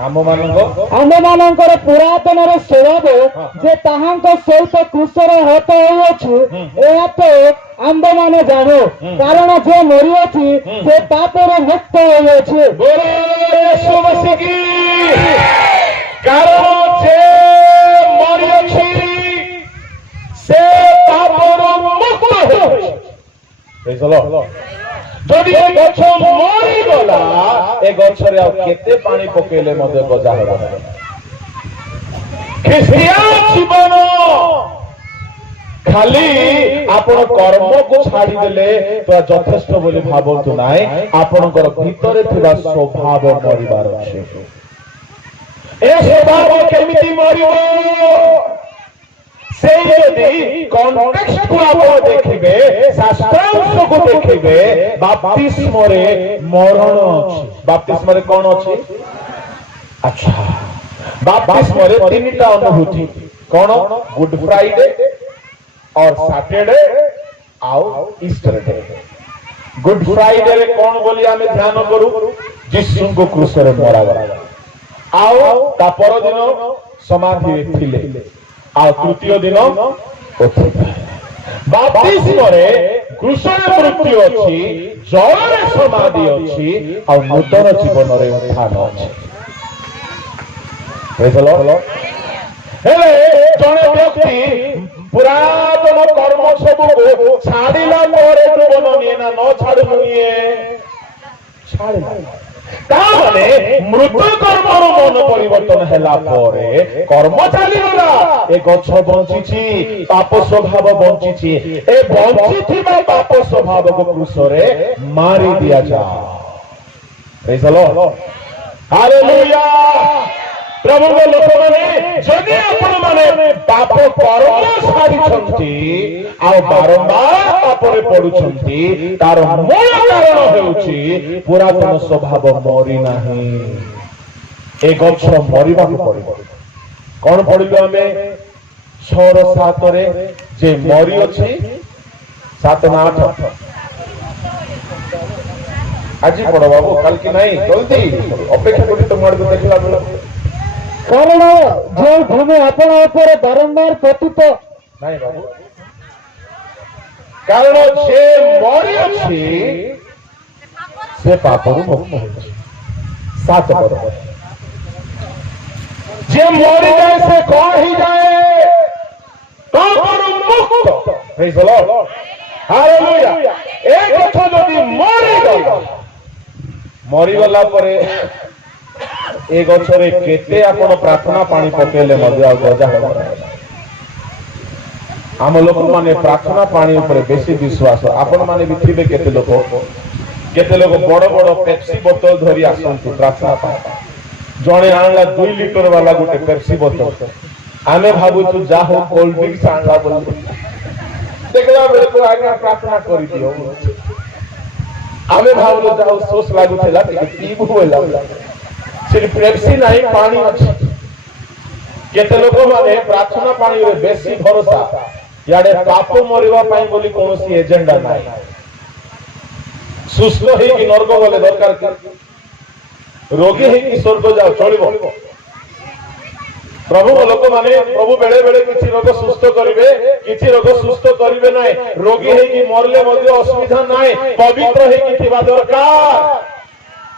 आम्भेमानकर पुरातन स्वभाव जे ताहांक सहित क्रूसर हत होइअछु एहा तो आम्भेमाने जानो कारण जे मरिअछि से पापर मुक्त होइअछु यीशु मसीह की कारण जे मरिअछि से पापर मुक्त होइअछि प्रेज द लॉर्ड जदि ए गछ मरि गला ए गछरे आ केते पानी पकेले मधे गजा हेबा ख्रिस्टियान जीवन खाली आपण कर्म को छाड़ी देले तो यथेष्ट बोली भाबंतु नाय आपणकर भीतरे थिबा स्वभाव मरिबार अछि ए स्वभाव केमिति मरिबो से यदि कॉन्टेक्स्ट को आप देखिबे शास्त्रांश को देखिबे बाप्तिस्म रे मरण अछि बाप्तिस्म रे कोन अछि अच्छा बाप्तिस्म रे तीनटा अनुभूति कोन गुड फ्राइडे और सैटरडे आउ ईस्टर डे गुड फ्राइडे रे कोन बोली आमे ध्यान करू यीशु को क्रूस रे मरा गला आउ ता पर दिन समाधि रे थिले आ तृतीय दिन बाप्तिस्म रे क्रूस रे मृत्यु अछि जल रे समाधि अछि आ नूतन जीवन रे उत्थान अछि प्रेज द लॉर्ड हेले जने व्यक्ति पुरातन कर्म सब को छाड़िला परे जीवन निए ना न छाड़ु निए छाड़िला ताने मृत्यु कर्मर मन परिवर्तन हैला परे कर्म चली गला ए गछ बंचिछि पाप स्वभाव बंचिछि ए बंचिथिबा पाप स्वभाव को क्रूसरे मारी दिया जा। Praise the Lord, hallelujah. प्रभु लोक माने जदि आपण माने पाप कर्म सारिछंती आ बारंबार पापरे पडुछंती तार मूल कारण हेउछि पुरातन स्वभाव मरि नाही। ए गछ मरिबा पड़िबो। कोन पडिलो आमे 6 रो 7 रे जे मरि अछि 7 ना 8 आज पड़ो बाबू कल की नहीं जल्दी अपेक्षा करी तुम आड़ को देखला बेला कारण जो भूमि आपण ऊपर बारंबार पतित नहीं बाबू कारण से मरि अछि से पापरु मुक्त होछि 7 पद जे मरि जाए से कौन ही जाए पापरु मुक्त। Praise the Lord, hallelujah. एक कथा जदि मरि गला मरि गला परे ए गछरे केते आपण प्रार्थना पानी पकेले मजा गजा हो। आम लोक माने प्रार्थना पानी ऊपर बेसी विश्वास आपण माने भी थिबे केते लोक बड़ बड़ पेप्सी बोतल धरी आसंतु प्रार्थना पानी जणे आणला 2 लीटर वाला गोटे पेप्सी बोतल आमे भाबु तू जा हो कोल्ड ड्रिंक्स आणला बोल देखला बेले को आगे प्रार्थना करी दियो आमे भाबु जाओ सोस लागु थेला पीबु होला सिर्फ पेप्सी नहीं पानी अछि केते लोक माने प्रार्थना पानी रे बेसी भरोसा याडे पाप मरिवा पाई बोली कोनोसी एजेंडा नाही सुस्थ हे कि नरक गले दरकार कि रोगी हे कि स्वर्ग जाओ चलिबो। प्रभु लोक माने प्रभु बेले बेले किछि रोग सुस्थ करिवे किछि रोग सुस्थ करिवे नाही रोगी हे कि मरले मध्ये असुविधा नाही पवित्र हे कि थिबा दरकार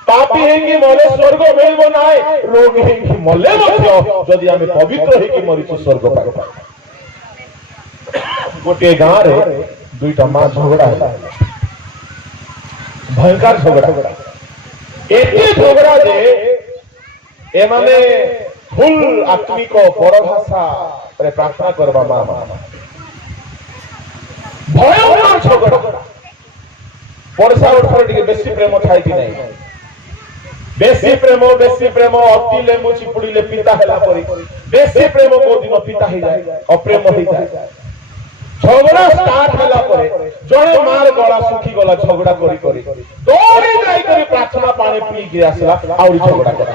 पापी है कि मले स्वर्ग मिलबो नाही रोगी है कि मले मध्य जदि आमे पवित्र है कि मरिछु स्वर्ग पाइबा। गोटे गां रे दुईटा मां झगड़ा है भयंकर झगड़ा एते झगड़ा जे ए माने फुल आत्मिक परभाषा रे प्रार्थना करबा मां भयंकर झगड़ा पड़सा उठर टिके बेसी प्रेम थाई कि नहीं बेसी प्रेम अति लेंबू चिपुड़ीले पिता हैला परी बेसी प्रेम को दिन पिता ही जाए अप्रेम ही जाए झगड़ा स्टार्ट हैला परे जणे मार गला सुखी गला झगड़ा करी दौड़ी जाई करी प्रार्थना पानी पी के आसला आउरी झगड़ा करा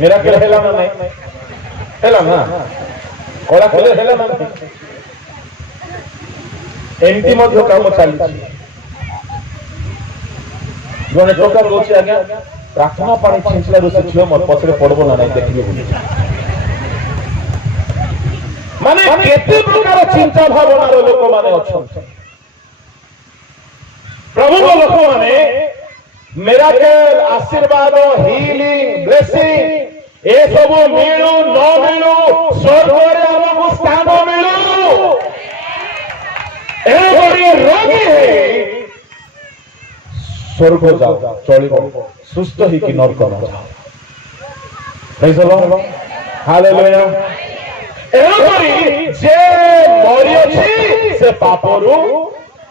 मेरा के हैला ना नहीं हैला ना कोला खेले हैला ना एमती मध्य काम चली जने टोका रोचे आज्ञा प्रार्थना पानी छिंचला रोसे छियो मत पछरे पड़बो ना नहीं देखिबे बोली माने केते प्रकार चिंता भावना रो लोक माने अछन प्रभु लोक माने मिराकल आशीर्वाद हीलिंग ब्लेसिंग ए सब मिलु न मिलु स्वर्ग रे हमको स्थान मिलु ए बड़ी रोगी है स्वर्ग जाओ चलिबो सुस्थ ही कि नरक न जाओ। Praise the Lord, hallelujah. एनोरी जे मरि अछि से पापरु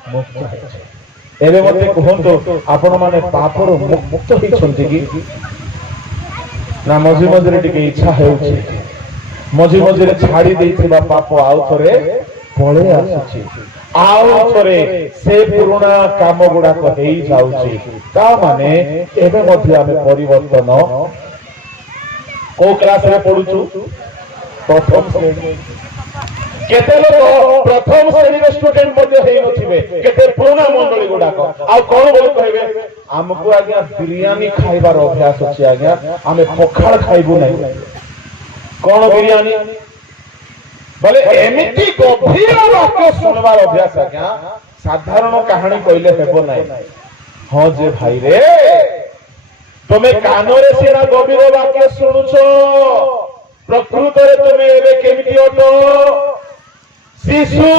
मुक्त है। एबे मते कहंतो आपण माने पापरु मुक्त ही छंती कि ना मझी मझिरे टिके इच्छा हेउछि मझी मझिरे छाड़ी देथिबा पाप आउ थरे पळे आसुछि आउ थरे से पुराना काम गुडा को हेई जाउछि ता माने एबे मध्ये आमे परिवर्तन को क्लास रे पढुछु प्रथम श्रेणी केते लोक प्रथम श्रेणी रे स्टूडेंट मध्ये हेई नथिबे केते पुराना मंडली गुडा को आ कोन बोल कहबे हमको आज्ञा बिरयानी खाइबार अभ्यास अछि आज्ञा आमे पखाल खाइबो नै कोन बिरयानी बोले एमिति गभीर वाक्य सुनबार अभ्यास आज्ञा साधारण कहानी कहले हेबो नै हां जे भाई रे तुमे कानरे सेरा गभीर वाक्य सुनुछो प्रकृत रे तुमे एबे केमिति अटो शिशु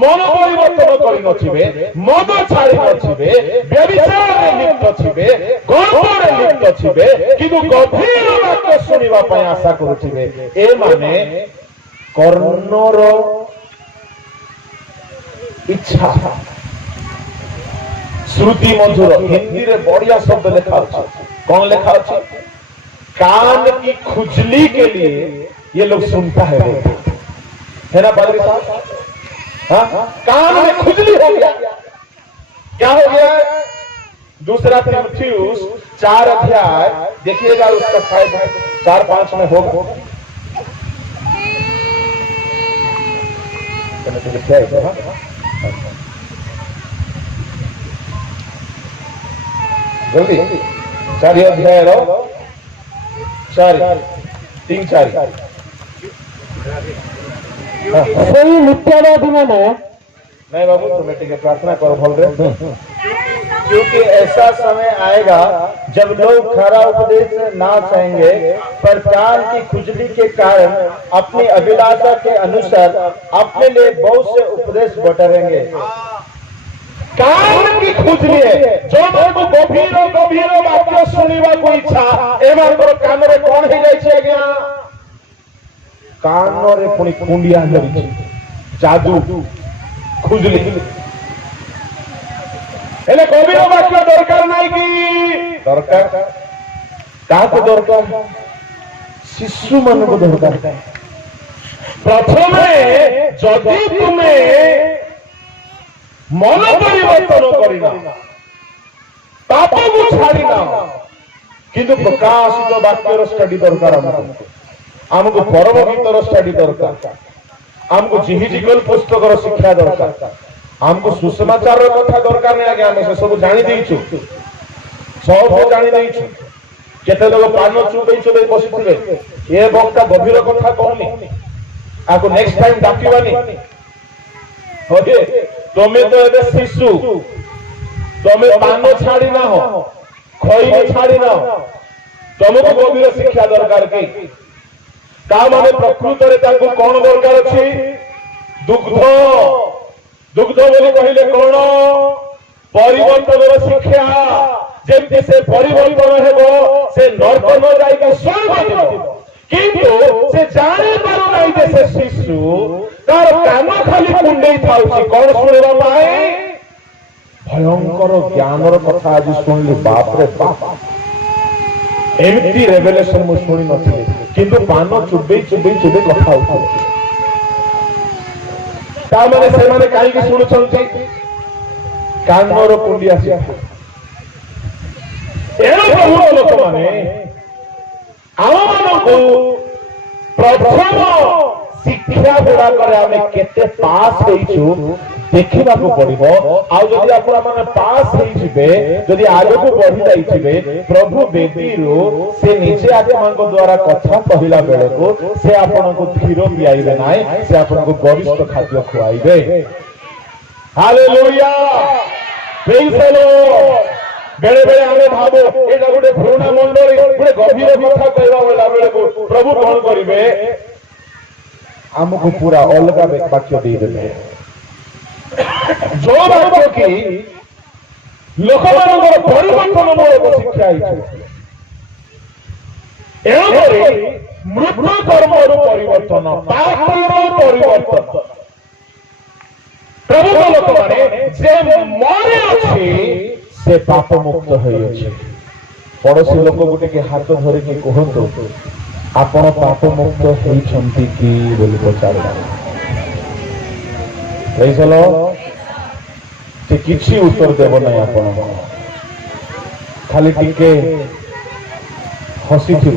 मन परिवर्तन करिनथिबे मद छाड़ी नथिबे व्यभिचार लिप्त थिबे गर्भरे लिप्त थिबे किंतु गभीर वाक्य सुनिबा पय आशा करुथिबे ए माने कर्णर इच्छा श्रुति मधुर हिंदी रे बढ़िया शब्द लिखा अछि कौन लिखा अछि कान की खुजली के लिए ये लोग सुनता है ना पादरी साहब हाँ कान में खुजली हो गया क्या हो गया दूसरा तीमुथियुस 4 अध्याय देखिएगा उसका शायद 4-5 में होगा जल्दी 4 अध्याय रो 3-4 ସେଇ ମିଥ୍ୟାବାଦୀ ମାନେ नहीं बाबू तुम्हें ठीक है प्रार्थना करो बोल रहे क्योंकि ऐसा समय आएगा जब लोग खरा उपदेश ना चाहेंगे पर कान की खुजली के कारण अपनी अभिलाषा के अनुसार अपने लिए बहुत से उपदेश बटोरेंगे कान की खुजली है जो लोग गभीर वाक्य सुनिबा को इच्छा एवं कान रे कौन हो जाय छै आज्ञा कान रे पुनी कुंडिया लगी जादू खुजली हेले गभीर वाक्य दरकार नहीं कि दरकार काको दरकार शिशु मन को दरकार प्रथमे जदि तुमे मन परिवर्तन करिना पाप को छाड़िना किंतु प्रकाशित वाक्यर स्टडी दरकार हमको परम गीतर स्टडी दरकार हमको जिहिजिकल पुस्तकर शिक्षा दरकार हमको सुसमाचार कथा दरकार नहीं आगे आमे सब जानी देइछु सब जानी देइछु केते लोग पानो चुबई बसिथिबे ए वक्ता गभीर कथा कहनी आको नेक्स्ट टाइम डाकिबानी होगे तमे तो एबे शिशु तमे पानो छाड़ी ना हो खई छाड़ी ना हो तुमको गभीर शिक्षा दरकार की ता माने प्रकृत रे ताको कोन दरकार अछि दुग्ध बोली कहिले कोन परिवर्तन शिक्षा जेमति से परिवर्तन हेबो से नरक न जाई के स्वर्ग जेबो किंतु से जाने पारो नहीं जे से शिशु तार कान खाली कुंडई थाउची कोन सुनिबा पाए भयंकर ज्ञानर कथा आज सुनली बाप रे बाप एमती रेवलेशन मु सुनी नथि किंतु पान चुबे कथा होते ता माने से माने काई के सुनुछंती कानर कुंडी आसी एनो प्रभु लोक माने आम को प्रथम शिक्षा गुड़ा करे आमे केते पास होइछु देखिबा को पड़िबो आ जदि आपण माने पास होई जिबे जदि आगे को बढ़ी जाई जिबे प्रभु बेबीरो से नीचे आत्मा को द्वारा कथा कहिला बेले को से आपण को धीरो पियाइबे नाही से आपण को गरिष्ठ खाद्य खुआइबे हालेलुया प्रेज द लॉर्ड बेले बेले आमे भाबो एटा गुटे भ्रूणा मंडली गुटे गभीर कथा कहबा बेला बेले को प्रभु कोन करिवे हमको पूरा अलगा वाक्य दे देबे जो वाक्य की लोक मानकर परिवर्तन मूलक शिक्षा मृत्यु कर्मर परिवर्तन पापर परिवर्तन प्रभु लोक माने जे मरे अछि से पाप मुक्त होई अछि पड़ोसी लोक गुटे के हाथ धरि के कहंतो आपण पाप मुक्त होई छंती की बोली पचार रहीसलो से किसी उत्तर देव ना आपण खाली टिके हसी थी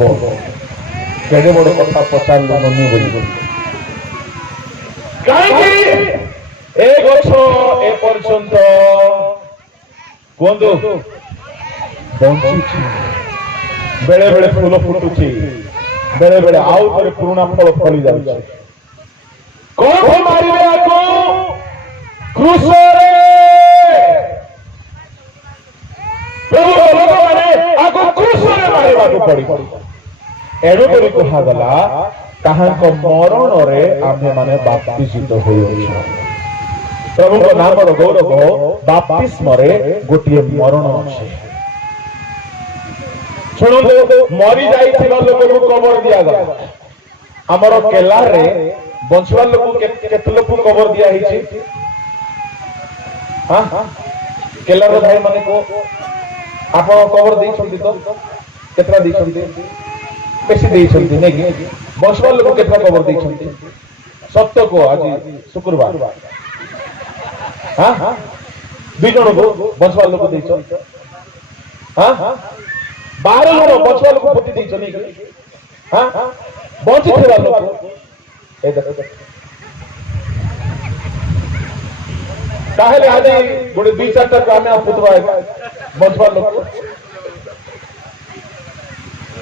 केड़े बड़ कथा पचार मनी बोली ए गछ ए पर्यंत कोंदो बंची बेले बेले फूल फुटुची बेले बेले आउ थे पुराना फल फली जाउची कौन मारिबे आको क्रूसरे प्रभु लोक माने आको क्रूसरे मारिबा को पड़ी एडो करी कहा गला ତାହାଙ୍କ ମରଣରେ ଆମ୍ଭେମାନେ ବାପ୍ତିଜିତ ହୋଇଅଛୁ। ପ୍ରଭୁଙ୍କ ନାମର ଗୌରବ। ବାପ୍ତିସ୍ମରେ ଗୋଟିଏ ମରଣ ଅଛି। ଶୁଣନ୍ତୁ, ମରି ଯାଇଥିବା ଲୋକକୁ କବର ଦିଆଗଲା। ଆମର କେଲାରେ ବଞ୍ଚିବା ଲୋକ କେତେ ଲୋକକୁ କବର ଦିଆ ହେଇଛି? କେଲାର ଭାଇ ମାନେ ଆପଣ କବର ଦେଇଛନ୍ତି ତ? କେତେଟା ଦେଇଛନ୍ତି? ବେଶୀ ଦେଇଛନ୍ତି ନାଇଁ କି? ବଞ୍ଚିବା ଲୋକ କେତେଟା କବର ଦେଇଛନ୍ତି? ସତ୍ୟ କୁହ, ଆଜି ଶୁକ୍ରବାର 2 ଜଣକୁ ବଞ୍ଚିବା ଲୋକ ଦେଇଛ। 12 ଜଣ ବଞ୍ଚିବା ଲୋକ ପୋତି ଦେଇଛ ନାଇଁ କି? ବଞ୍ଚିଥିବା ଲୋକ ତାହେଲେ ଆଜି ଗୋଟେ 2-4ଟା ଆମେ ପୁତବା ବଞ୍ଚିବା ଲୋକ।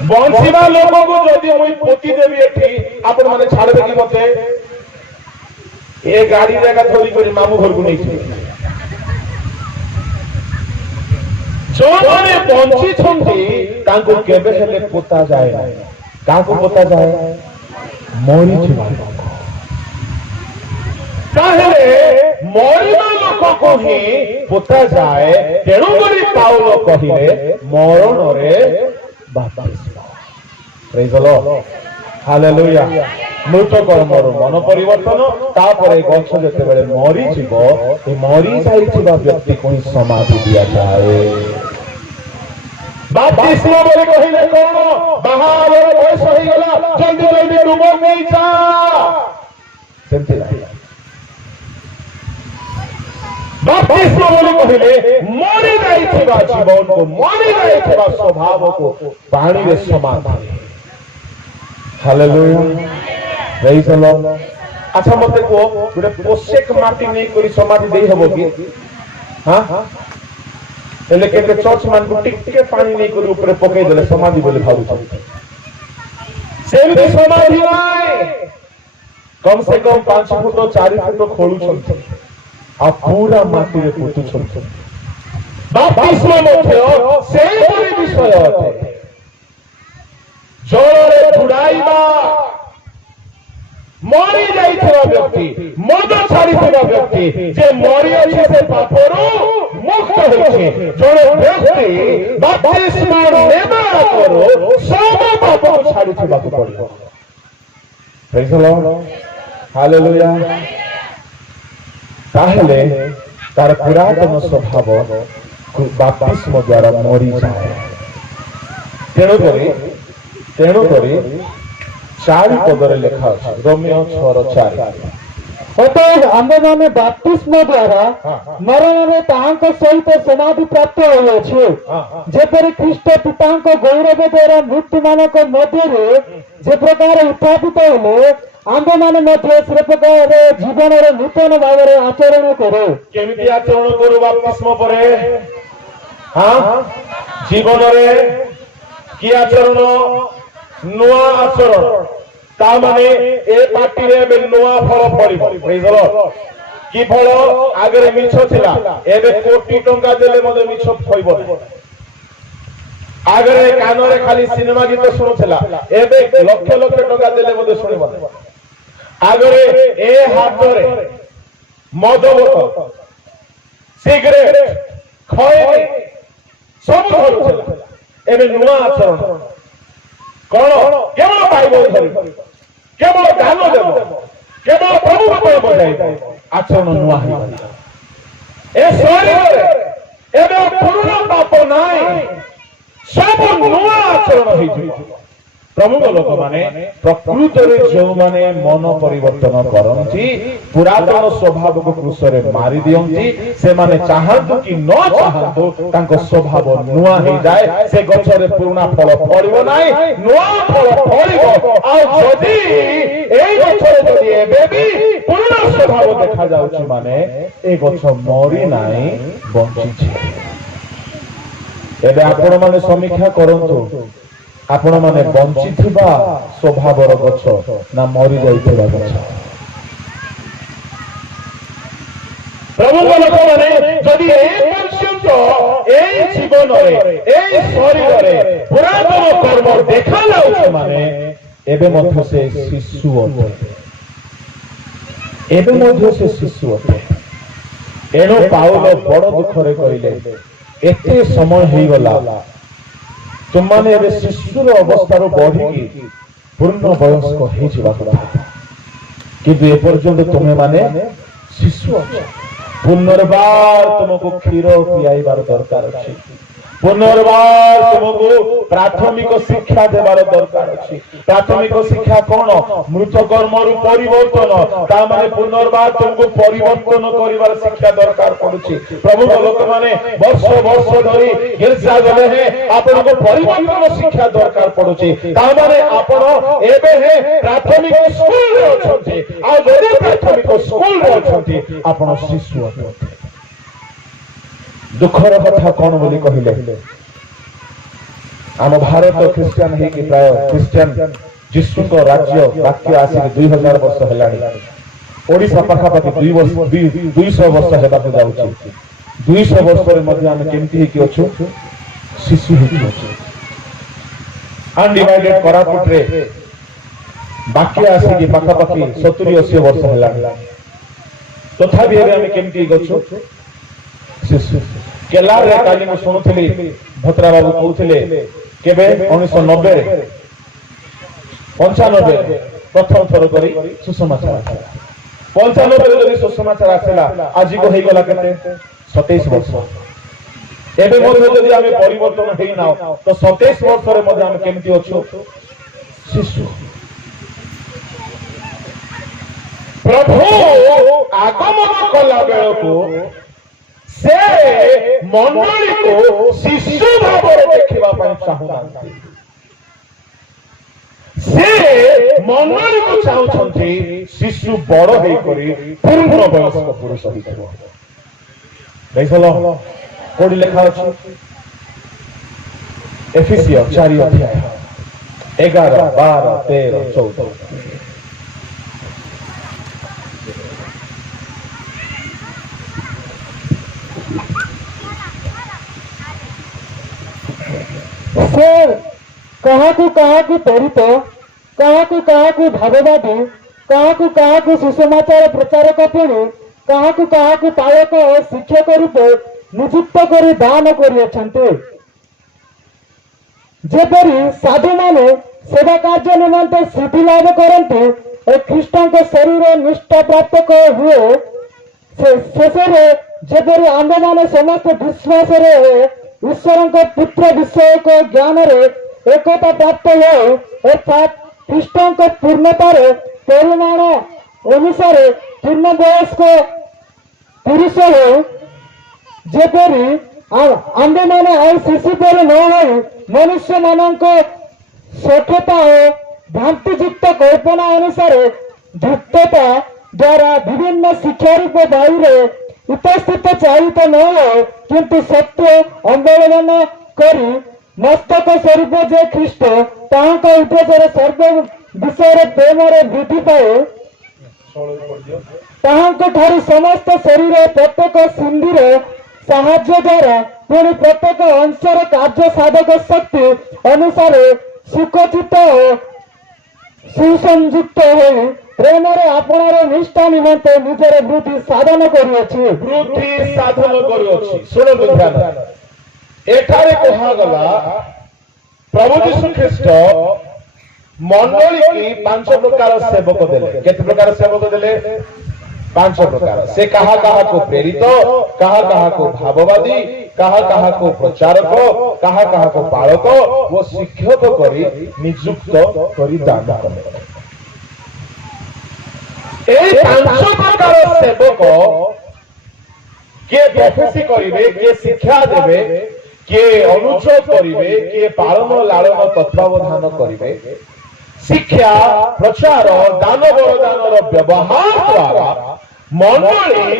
ବଞ୍ଚିବା ଲୋକକୁ ଯଦି ମୁଇଁ ପୋତି ଦେବି ଏଠି, ଆପଣ ମାନେ ଛାଡିବେ କି ମତେ? ଏ ଗାଡିରେ ଏକା ଧରିକରି ମାମୁଁ ଘରକୁ ନେଇଛି। ଯୋଉମାନେ ବଞ୍ଚିଛନ୍ତି ତାଙ୍କୁ କେବେ ହେଲେ ପୋତା ଯାଏ ନାହିଁ। କାହାକୁ ପୋତା ଯାଏ? ମରିଥିବା ଲୋକ। ତାହେଲେ ମରିବା ଲୋକକୁ ହିଁ ପୋତା ଯାଏ। ତେଣୁକରି ପାଉଲ କହିଲେ ମରଣରେ ବାପ୍ତିସ୍ମ। ପ୍ରେଜ୍ ଦ ଲର୍ଡ, ହାଲେଲୁୟା। ମୃତ କର୍ମର ମନ ପରିବର୍ତ୍ତନ। ତାପରେ ଗଛ ଯେତେବେଳେ ମରିଯିବ, ଏ ମରି ଯାଇଥିବା ବ୍ୟକ୍ତିକୁ ହିଁ ସମାଧି ଦିଆଯାଏ। ବାପ୍ତିସ୍ମ ବୋଲି କହିଲେ କଣ? ବାହାଘର ବୟସ ହେଇଗଲା, ଜଲ୍ଦି ଜଲ୍ଦି ଡୁବ ନେଇଯା, ସେମିତି ନାହିଁ। ବାପ୍ତିସ୍ମ ବୋଲି କହିଲେ ମରି ଯାଇଥିବା ଜୀବନକୁ, ମରି ଯାଇଥିବା ସ୍ୱଭାବକୁ ପାଣିରେ ସମାଧି। ହାଲେଲୁୟା, ପ୍ରେଜ୍ ଦ ଲର୍ଡ। ଆଚ୍ଛା ମତେ କୁହ, ଗୋଟେ ପୋଷେକ ମାଟି ନେଇକରି ସମାଧି ଦେଇ ହବ କି? ହେଲେ କେତେ ଚର୍ଚ୍ଚ ମାନଙ୍କୁ ଟିକେ ପାଣି ନେଇକରି ଉପରେ ପକେଇଦେଲେ ସମାଧି ବୋଲି ଭାବୁଛନ୍ତି। ସେମିତି ସମାଧି ନାହିଁ। କମ ସେ କମ 5 ଫୁଟ 4 ଫୁଟ ଖୋଳୁଛନ୍ତି ଆଉ ପୁରା ମାଟିରେ ପୋତୁଛନ୍ତି। ବାପ୍ତିସ୍ମ ମଧ୍ୟ ସେହିପରି ବିଷୟ ଅଟେ। ଜଳରେ ବୁଡାଇବା। ମରି ଯାଇଥିବା ବ୍ୟକ୍ତି, ମଦ ଛାଡିଥିବା ବ୍ୟକ୍ତି ଯେ ମରିଅଛି, ସେ ପାପରୁ ମୁକ୍ତ ହୋଇଛି। ଜଣେ ବ୍ୟକ୍ତି ବାପ୍ତିସ୍ମ ନେବା ଆଗରୁ ସବୁ ପାପକୁ ଛାଡିଥିବାକୁ ପଡିବ। ପ୍ରେଜ୍ ଦ ଲର୍ଡ, ହାଲେଲୁୟା। ତାହେଲେ ତାର ପୁରାତନ ସ୍ୱଭାବ ବାପ୍ତିସ୍ମ ଦ୍ୱାରା ମରିଯାଏ। ତେଣୁକରି 4 ପଦରେ ଲେଖା ଅଛି, ରୋମିଓ 6:4। ଅତଏବ ଆମ୍ଭେମାନେ ବାପ୍ତିସ୍ମ ଦ୍ୱାରା ମରଣରେ ତାହାଙ୍କ ସହିତ ସମାଧି ପ୍ରାପ୍ତ ହୋଇଅଛୁ, ଯେପରି ଖ୍ରୀଷ୍ଟ ପିତାଙ୍କ ଗୌରବ ଦ୍ୱାରା ମୃତ୍ୟୁମାନଙ୍କ ମଧ୍ୟରୁ ଯେ ପ୍ରକାର ଉତ୍ଥାପିତ ହେଲେ, ଆମ୍ଭେମାନେ ମଧ୍ୟ ସେ ପ୍ରକାର ଜୀବନରେ ନୂତନ ଭାବରେ ଆଚରଣ କରୁ। କେମିତି ଆଚରଣ କରୁ? ବାପ୍ତିସ୍ମ ପରେ ଜୀବନରେ କି ଆଚରଣ? ନୂଆ ଆଚରଣ। ତା ମାନେ ଏ ପାଟିରେ ଏବେ ନୂଆ ଫଳ ଫଳିବ। ପ୍ରେଜ୍ ଦ ଲର୍ଡ। କି ଫଳ? ଆଗରେ ମିଛ ଥିଲା, ଏବେ 1 କୋଟି ଟଙ୍କା ଦେଲେ ମଧ୍ୟ ମିଛ କହିବ। ଆଗରେ କାନରେ ଖାଲି ସିନେମା ଗୀତ ଶୁଣୁଥିଲା, ଏବେ ଲକ୍ଷ ଲକ୍ଷ ଟଙ୍କା ଦେଲେ ମଧ୍ୟ ଶୁଣିବ। ଆଗରେ ଏ ହାତରେ ମଦ ବୋତଲ, ସିଗାରେଟ, ଖଇନି ସବୁ ଧରୁଥିଲା, ଏବେ ନୂଆ ଆଚରଣ। କଣ? କେବଳ ବାଇବଲ ଧରିବ, କେବଳ ଗାନ ଦେବ, କେବଳ ପ୍ରଭୁ ପାଇଁ ବଜାଇବ। ଆଚରଣ ନୂଆ ହେଇଗଲା। ଏ ଶରୀରରେ ଏବେ ପୁରୁଣା ପାପ ନାହିଁ, ସବୁ ନୂଆ ଆଚରଣ ହେଇଯିବ। ପ୍ରଭୁଙ୍କ ଲୋକମାନେ ପ୍ରକୃତରେ ଯେଉଁମାନେ ମନ ପରିବର୍ତ୍ତନ କରନ୍ତି, ପୁରାତନ ସ୍ୱଭାବକୁ କୃଷରେ ମାରି ଦିଅନ୍ତି, ସେମାନେ ଚାହାନ୍ତୁ କି ନ ଚାହାନ୍ତୁ ତାଙ୍କ ସ୍ୱଭାବ ନୂଆ ହେଇଯାଏ। ସେ ଗଛରେ ପୁରୁଣା ଫଳ ଫଳିବ ନାହିଁ, ନୂଆ ଫଳ ଫଳିବ। ଆଉ ଯଦି ଏଇ ଗଛରେ ଯଦି ଏବେ ବି ପୁରୁଣା ସ୍ୱଭାବ ଦେଖାଯାଉଛି, ମାନେ ଏ ଗଛ ମରି ନାହିଁ, ବଞ୍ଚିଛି। ଏବେ ଆପଣମାନେ ସମୀକ୍ଷା କରନ୍ତୁ, ଆପଣମାନେ ବଞ୍ଚିଥିବା ସ୍ୱଭାବର ଗଛ ନା ମରି ଯାଇଥିବା ଗଛ? ପ୍ରଭୁଙ୍କ ଲୋକମାନେ ଯଦି ଏ ପର୍ଯ୍ୟନ୍ତ ଏଇ ଜୀବନରେ, ଏଇ ଶରୀରରେ ପୁରାତନ କର୍ମ ଦେଖାଯାଉଛି, ମାନେ एबे मध्य से शिशु अटे एबे मध्य से शिशु अटे एणु पाउल बड़ दुखरे कहले एते समय हो गला तुम माने एबे शिशुर अवस्था बढ़ी पूर्ण वयस्क हो कथा किंतु एपर्यंत तुम्हें माने शिशु अच्छे पुनर्बार तुमको क्षीर पियाइबार दरकार अच्छे पुनर्बार तुमको प्राथमिक शिक्षा देवार दरकार अच्छे प्राथमिक शिक्षा कौन मृत कर्म रु परिवर्तन ता माने पुनर्बार तुमको परिवर्तन करिवार शिक्षा दरकार पड़ुछि प्रभु लोक माने वर्ष वर्ष धरी गिरजा गले हैं आपन को परिवर्तन शिक्षा दरकार पड़ुछि ता माने आपन एबे हे प्राथमिक स्कूल रे अछंती आ जदि प्राथमिक स्कूल रे अछंती आपन शिशु अछंती दुखर कथा कौन बोली कहले आम भारत ख्रिस्टियन है कि प्राय ख्रिस्टियन जीशु को राज्य वाक्य आसिक 2000 वर्ष हेलानी ओडिशा पाखापाखि 200 वर्ष हेबाक जाउछि 200 वर्ष रे मध्ये हम केमति हे कि अछु शिशु हे कि अछु अनडिवाइडेड कोरापुट रे वाक्य आसिक पाखापाखि 70-80 वर्ष हेलानी तथापि एबे हम केमति गछु शिशु केलार रे काली मु सुनुथली भत्रा बाबू कहउथिले केबे 1990 95 प्रथम थर करी सुसमाचार आसला 95 रे जदि सुसमाचार आसला आज को हे गला केते 27 वर्ष एबे मध्ये जदि आमे परिवर्तन हेई ना तो 27 वर्ष रे मध्ये आमे केमति अछु शिशु प्रभु आगमन कला बेल को से मंडली को शिशु भाव देखा चाहूना से मंडली को चाहते शिशु बड़ पूर्ण वयस्क पुरुष देख कोड़ी लेखा अच्छी एफिसियो 4 अध्याय 11, 12, 13, 14 कहा को प्रेरित कहा को भाववादी कहा को सुसमाचार प्रचारक पुणी कहा को पालक और शिक्षक रूपे नियुक्त कर दान कर जेपरी साधु माने सेवा कार्य निमंते सिद्धि लाभ करते और ख्रीष्ट शरीर निष्ठा प्राप्त हुए शेष जेपरी आंबे माने समस्त विश्वास ईश्वर पुत्र विषय को ज्ञान एकता प्राप्त हो अर्थात ख्रीष्ट पूर्णतार परिमाण अनुसार पूर्ण वयस्क पुरुष हो जेपरी आंबे माने आ शिशु पर न हो मनुष्य मानक सठता और भ्रांतियुक्त कल्पना अनुसार धूर्तता द्वारा विभिन्न शिक्षा रूप बाहर उपस्थित चाहित न हो किंतु सत्य अवलंबन करी मस्तक स्वरूप जे ख्रीष्ट ताहां उद्देश्य सर्व विषय प्रेम वृद्धि पाए ताहां समस्त शरीर प्रत्येक सिंधीर साहाय्य द्वारा पुणी प्रत्येक अंशर कार्य साधक शक्ति अनुसार सुखचित सुसंयुक्त हो प्रेम आपणार निष्ठा निमंते निजर वृद्धि साधन करुअछि शुणु ध्यान एठारे कहा गला प्रभु यीशु ख्रीष्ट मंडली की 5 प्रकार सेवक देले केते प्रकार सेवक देले 5 प्रकार से कहा को प्रेरित कहा को भाववादी कहा को प्रचारक कहा को पालक वो शिक्षक करी नियुक्त करी दान कले ए 5 प्रकार सेवक के प्रोफेसी करिवे के शिक्षा देवे के अनुरोध करिवे के पालन लालन तत्वावधान करिवे शिक्षा प्रचार दान वरदान व्यवहार द्वारा मंडली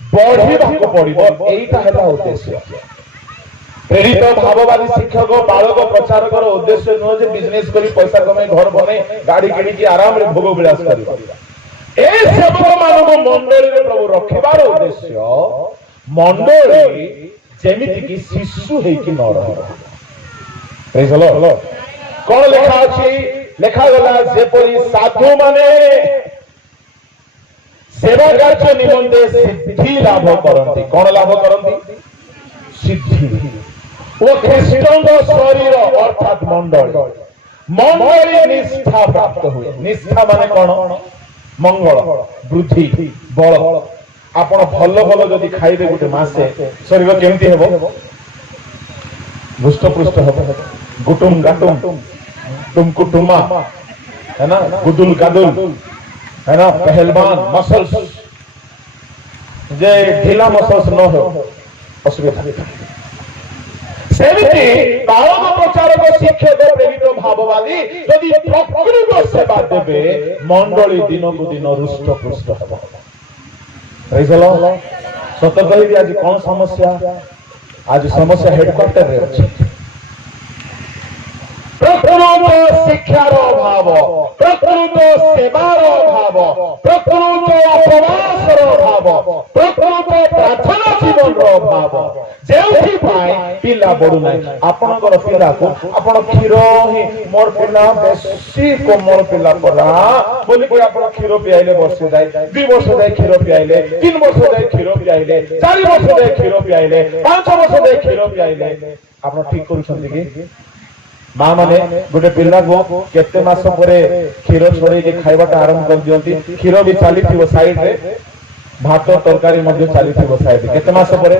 बढ़िबाक पड़िबो एटा हेला उद्देश्य प्रेरित भाववादी शिक्षक पालक प्रचारक उद्देश्य नुह जे बिजनेस करी पैसा कमाई घर बने गाड़ी किणी की आराम रे भोग विलास करिबा ए सेवक मानव मंडली रे प्रभु रखिबार उद्देश्य मंडली जेमिति की शिशु हे कि न रह प्रेज द लॉर्ड कोन लेखा अछि লেখা গলা যেপরি সাধু মানে সেবা কার্য নিমন্তে সিদ্ধি লাভ করନ୍ତି কোন লাভ করନ୍ତି সিদ্ধি ও খ্রিস্টান শরীর অর্থাৎ মণ্ডলী মণ্ডলী নিষ্ঠা প্রাপ্ত ହୁଏ নিষ্ঠা মানে কোন মঙ্গল বৃদ্ধি বল ଆପଣ ଭଲ ଭଲ ଯଦି ଖାଇବେ ଗୋଟେ ମାସେ ଶରୀର କେମିତି ହେବ हृष्टपुष्ट ହେବ गुटुम गाटुम तुमको टुमा है ना गुदुल गादुल है ना पहलवान मसल्स जे ढीला मसल्स न हो असुविधा सेमिति बालक प्रचारक शिक्षक प्रेरित भाववादी यदि प्रकृत सेवा देबे मंडली दिन को दिन हृष्टपुष्ट ହେବ प्रेज द लॉर्ड सत कहि आज कौन समस्या आज समस्या हेडक्वार्टर रे अछि प्रकृत शिक्षार अभाव प्रकृत सेवार अभाव प्रकृत उपवासर अभाव प्रकृत प्रार्थना जीवन अभाव जेउथि पाए पिला बडु नै आपनकर पिला को आपण क्षीर ही मोर पिला बेसी कोमल पिला परा बोली कि आपण क्षीर पियाइले वर्ष जाय 2 वर्ष जाय क्षीर पियाइले 3 वर्ष जाय क्षीर पियाइले 4 वर्ष जाय क्षीर पियाइले 5 वर्ष जाय क्षीर पियाइले आपण ठीक करूछन कि माँ माने गोटे पिला को केते मास परे क्षीर छोड़े जे खाइबाटा आरंभ कर दियंती क्षीर भी चाली थिबो साइड रे भात तरकारी मध्ये चाली थिबो साइड केते मास परे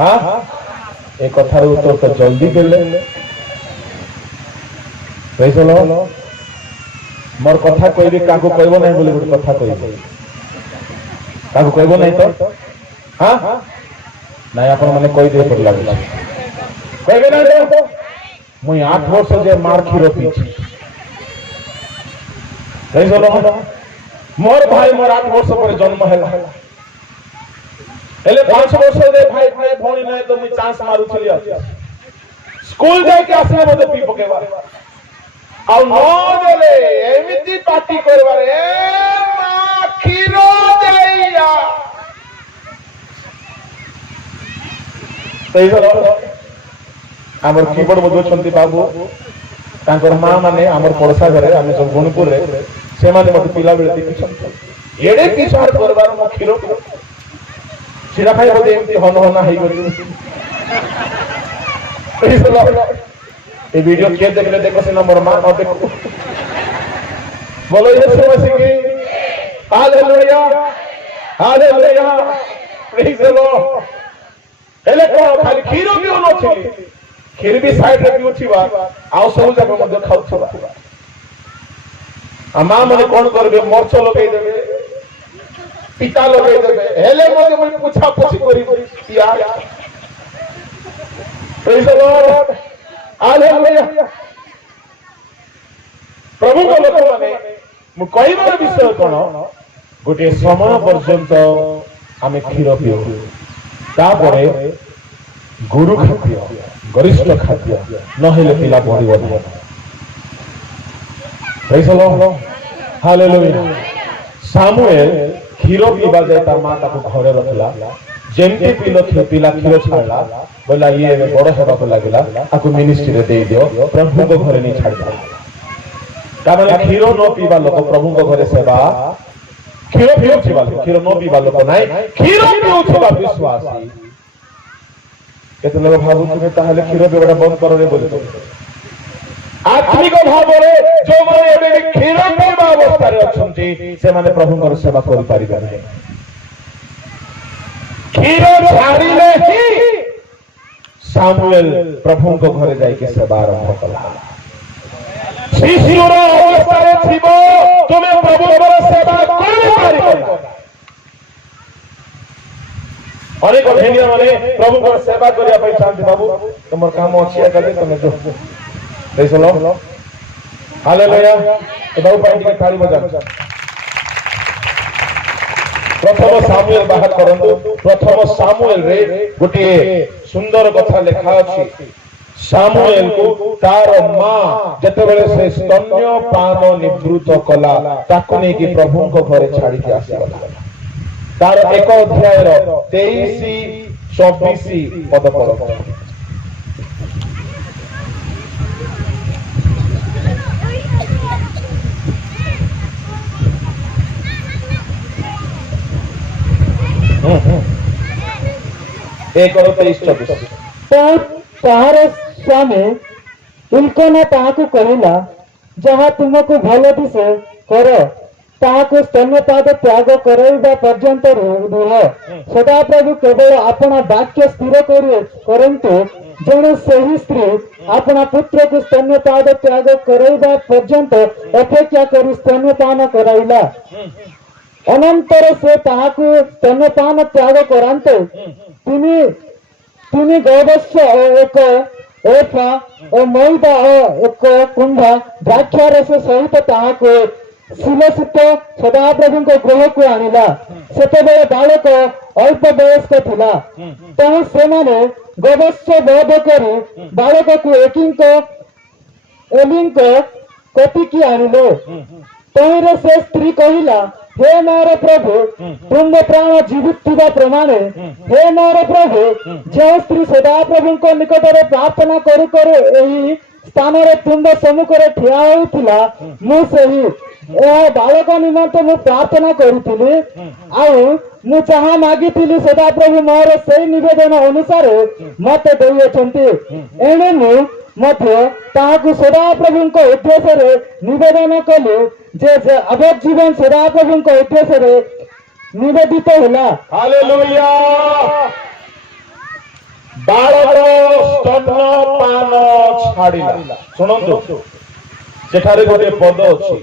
हां ए कथार उत्तर तो जल्दी देले कैसलो मोर कथा कहबे काको कहबो नै बोली गोटे कथा कहबे काको कहबो नै तो हां नै आपण माने कहि दे पर लागै कहबे नै तो मुई 8 वर्ष जे मार खीर पीछि कैसलो मोर भाई मोर 8 वर्ष पर जन्म हैला एले 5 वर्ष दे भाई भाई भौणी नै तो मुई चांस मारू छलिया स्कूल जाय के आसले मते पी पकेवा आ न देले एमिति पार्टी करबा रे मा खीर देइया कैसलो आमर कीबोर्ड बजौछंती बाबू तांकर मां माने आमर पड़ोसा घरे आमे सब गुणपुर रे से माने मते पिला बेले देखिछंती एडे किसार करबार म खीरो सिरा खाइ बदे एमती हन हना हेइ गरि ए वीडियो के देखले देखो से नंबर मां न देखो बोलो यीशु मसीह की hallelujah hallelujah praise the Lord एले को खाली खीरो भी न छली खीर भी साइड रे पिउथिबा आ सब जगह मध्ये खाउथिबा आ मां माने कोन करबे मरच लगै देबे पिता लगै देबे हेले मध्ये मुई पूछा पूछी करी पिया प्रेज द लॉर्ड हालेलुया प्रभु को लोक माने मु कहिबार विषय कोन गोटे समय पर्यंत आमे खीर पिउ तापरे गुरु खाद्य गरिष्ठ खाद्य नहेले पिला पड़िबो नै praise the Lord hallelujah Samuel खीर पीबा जाय तार मां ताको घरे रखला जेंती पिलो पिला खीर छाड़ला बोला ये बड़ हेबा को लागला आको मिनिस्ट्री रे दे दियो प्रभु को घरे नहीं छाड़ दियो कारण खीर न पीबा लोक प्रभु को घरे सेवा खीर पिउथिबा लोक खीर न पीबा लोक नै खीर पिउथिबा विश्वासी केते लोग भाबु तुमे ताहले खीर बेबडा बंद करो रे बोली आत्मिक भाव रे जो माने एबे खीर पीबा अवस्था रे अछंती से माने प्रभु को सेवा करि परिबा नै खीर छाड़िले ही सामुएल प्रभु को घरे जाय के सेवा आरंभ कला शिशुर अवस्था रे थिबो तुमे प्रभु को सेवा करि परिबा अनेक भेनिया माने प्रभु को सेवा करिया पई चाहती बाबू तुमर काम अछि आगे तुमे जो देखलो हालेलुया ए बाबू पार्टी के ताली बजा प्रथम सामुएल बाहर करंतु प्रथम सामुएल रे गोटे सुंदर कथा लिखा अछि सामुएल को तार मां जते बेले से स्तन्य पान निवृत्त कला ताको ने कि प्रभु को घरे छाड़ी के आसीगला तार एक अध्याय 23-24 पद पढ़ एक और 23-24 ତାହାର ସ୍ୱାମୀ ଇଲକନା ତାହାକୁ କହିଲା, ଯାହା ତୁମକୁ ଭଲ ଦିଶେ କର, ତାହାକୁ ସ୍ତନ୍ୟପାଦ ତ୍ୟାଗ କରାଇବା ପର୍ଯ୍ୟନ୍ତ ରୁହ। ସଦାପ୍ରଭୁ କେବଳ ଆପଣା ବାକ୍ୟ ସ୍ଥିର କରନ୍ତୁ। ଜଣେ ସେହି ସ୍ତ୍ରୀ ଆପଣା ପୁତ୍ରକୁ ସ୍ତନ୍ୟପାଦ ତ୍ୟାଗ କରାଇବା ପର୍ଯ୍ୟନ୍ତ ଅପେକ୍ଷା କରି ସ୍ତନ୍ୟପାନ କରାଇଲା। ଅନନ୍ତର ସେ ତାହାକୁ ସ୍ତନ୍ୟପାନ ତ୍ୟାଗ କରାନ୍ତେ ତିନି ଗବର୍ଷ ଓ ଏକ ଏଫା ଓ ମଇଦା ଓ ଏକ କୁଣ୍ଡା ଦ୍ରାକ୍ଷାରସ ସହିତ ତାହାକୁ ଶିଳସ୍ଥିତ ସଦାପ୍ରଭୁଙ୍କ ଗୃହକୁ ଆଣିଲା। ସେତେବେଳେ ବାଳକ ଅଳ୍ପ ବୟସ୍କ ଥିଲା। ତେଣୁ ସେମାନେ ଗବର୍ଷ ବୋଧ କରି ବାଳକକୁ ଏଲିଙ୍କ କତିକି ଆଣିଲେ। ତହିଁରେ ସେ ସ୍ତ୍ରୀ କହିଲା, ହେ ମୋର ପ୍ରଭୁ, ତୁମ ପ୍ରାଣ ଜୀବିତ ଥିବା ପ୍ରମାଣେ, ହେ ମୋର ପ୍ରଭୁ, ଯେଉଁ ସ୍ତ୍ରୀ ସଦାପ୍ରଭୁଙ୍କ ନିକଟରେ ପ୍ରାର୍ଥନା କରୁ କରୁ ଏହି ସ୍ଥାନରେ ତୁମ୍ଭ ସମ୍ମୁଖରେ ଠିଆ ହୋଇଥିଲା, ମୁଁ ସେହି ଏହା ବାଳକ ନିମନ୍ତେ ମୁଁ ପ୍ରାର୍ଥନା କରିଥିଲି। ଆଉ ମୁଁ ଯାହା ମାଗିଥିଲି ସଦାପ୍ରଭୁ ମୋର ସେଇ ନିବେଦନ ଅନୁସାରେ ମତେ ଦେଇଅଛନ୍ତି। ଏଣେ ମୁଁ ମଧ୍ୟ ତାହାକୁ ସଦାପ୍ରଭୁଙ୍କ ଉଦ୍ଦେଶ୍ୟରେ ନିବେଦନ କଲି ଯେ ଆବଜୀବନ ସଦାପ୍ରଭୁଙ୍କ ଉଦ୍ଦେଶ୍ୟରେ ନିବେଦିତ ହେଲା। ହାଲେଲୁୟା। ବାଳକ ସ୍ତନ୍ୟପାନ ଛାଡ଼ିଲା। ଶୁଣନ୍ତୁ, ସେଠାରେ ଗୋଟିଏ ପଦ ଅଛି,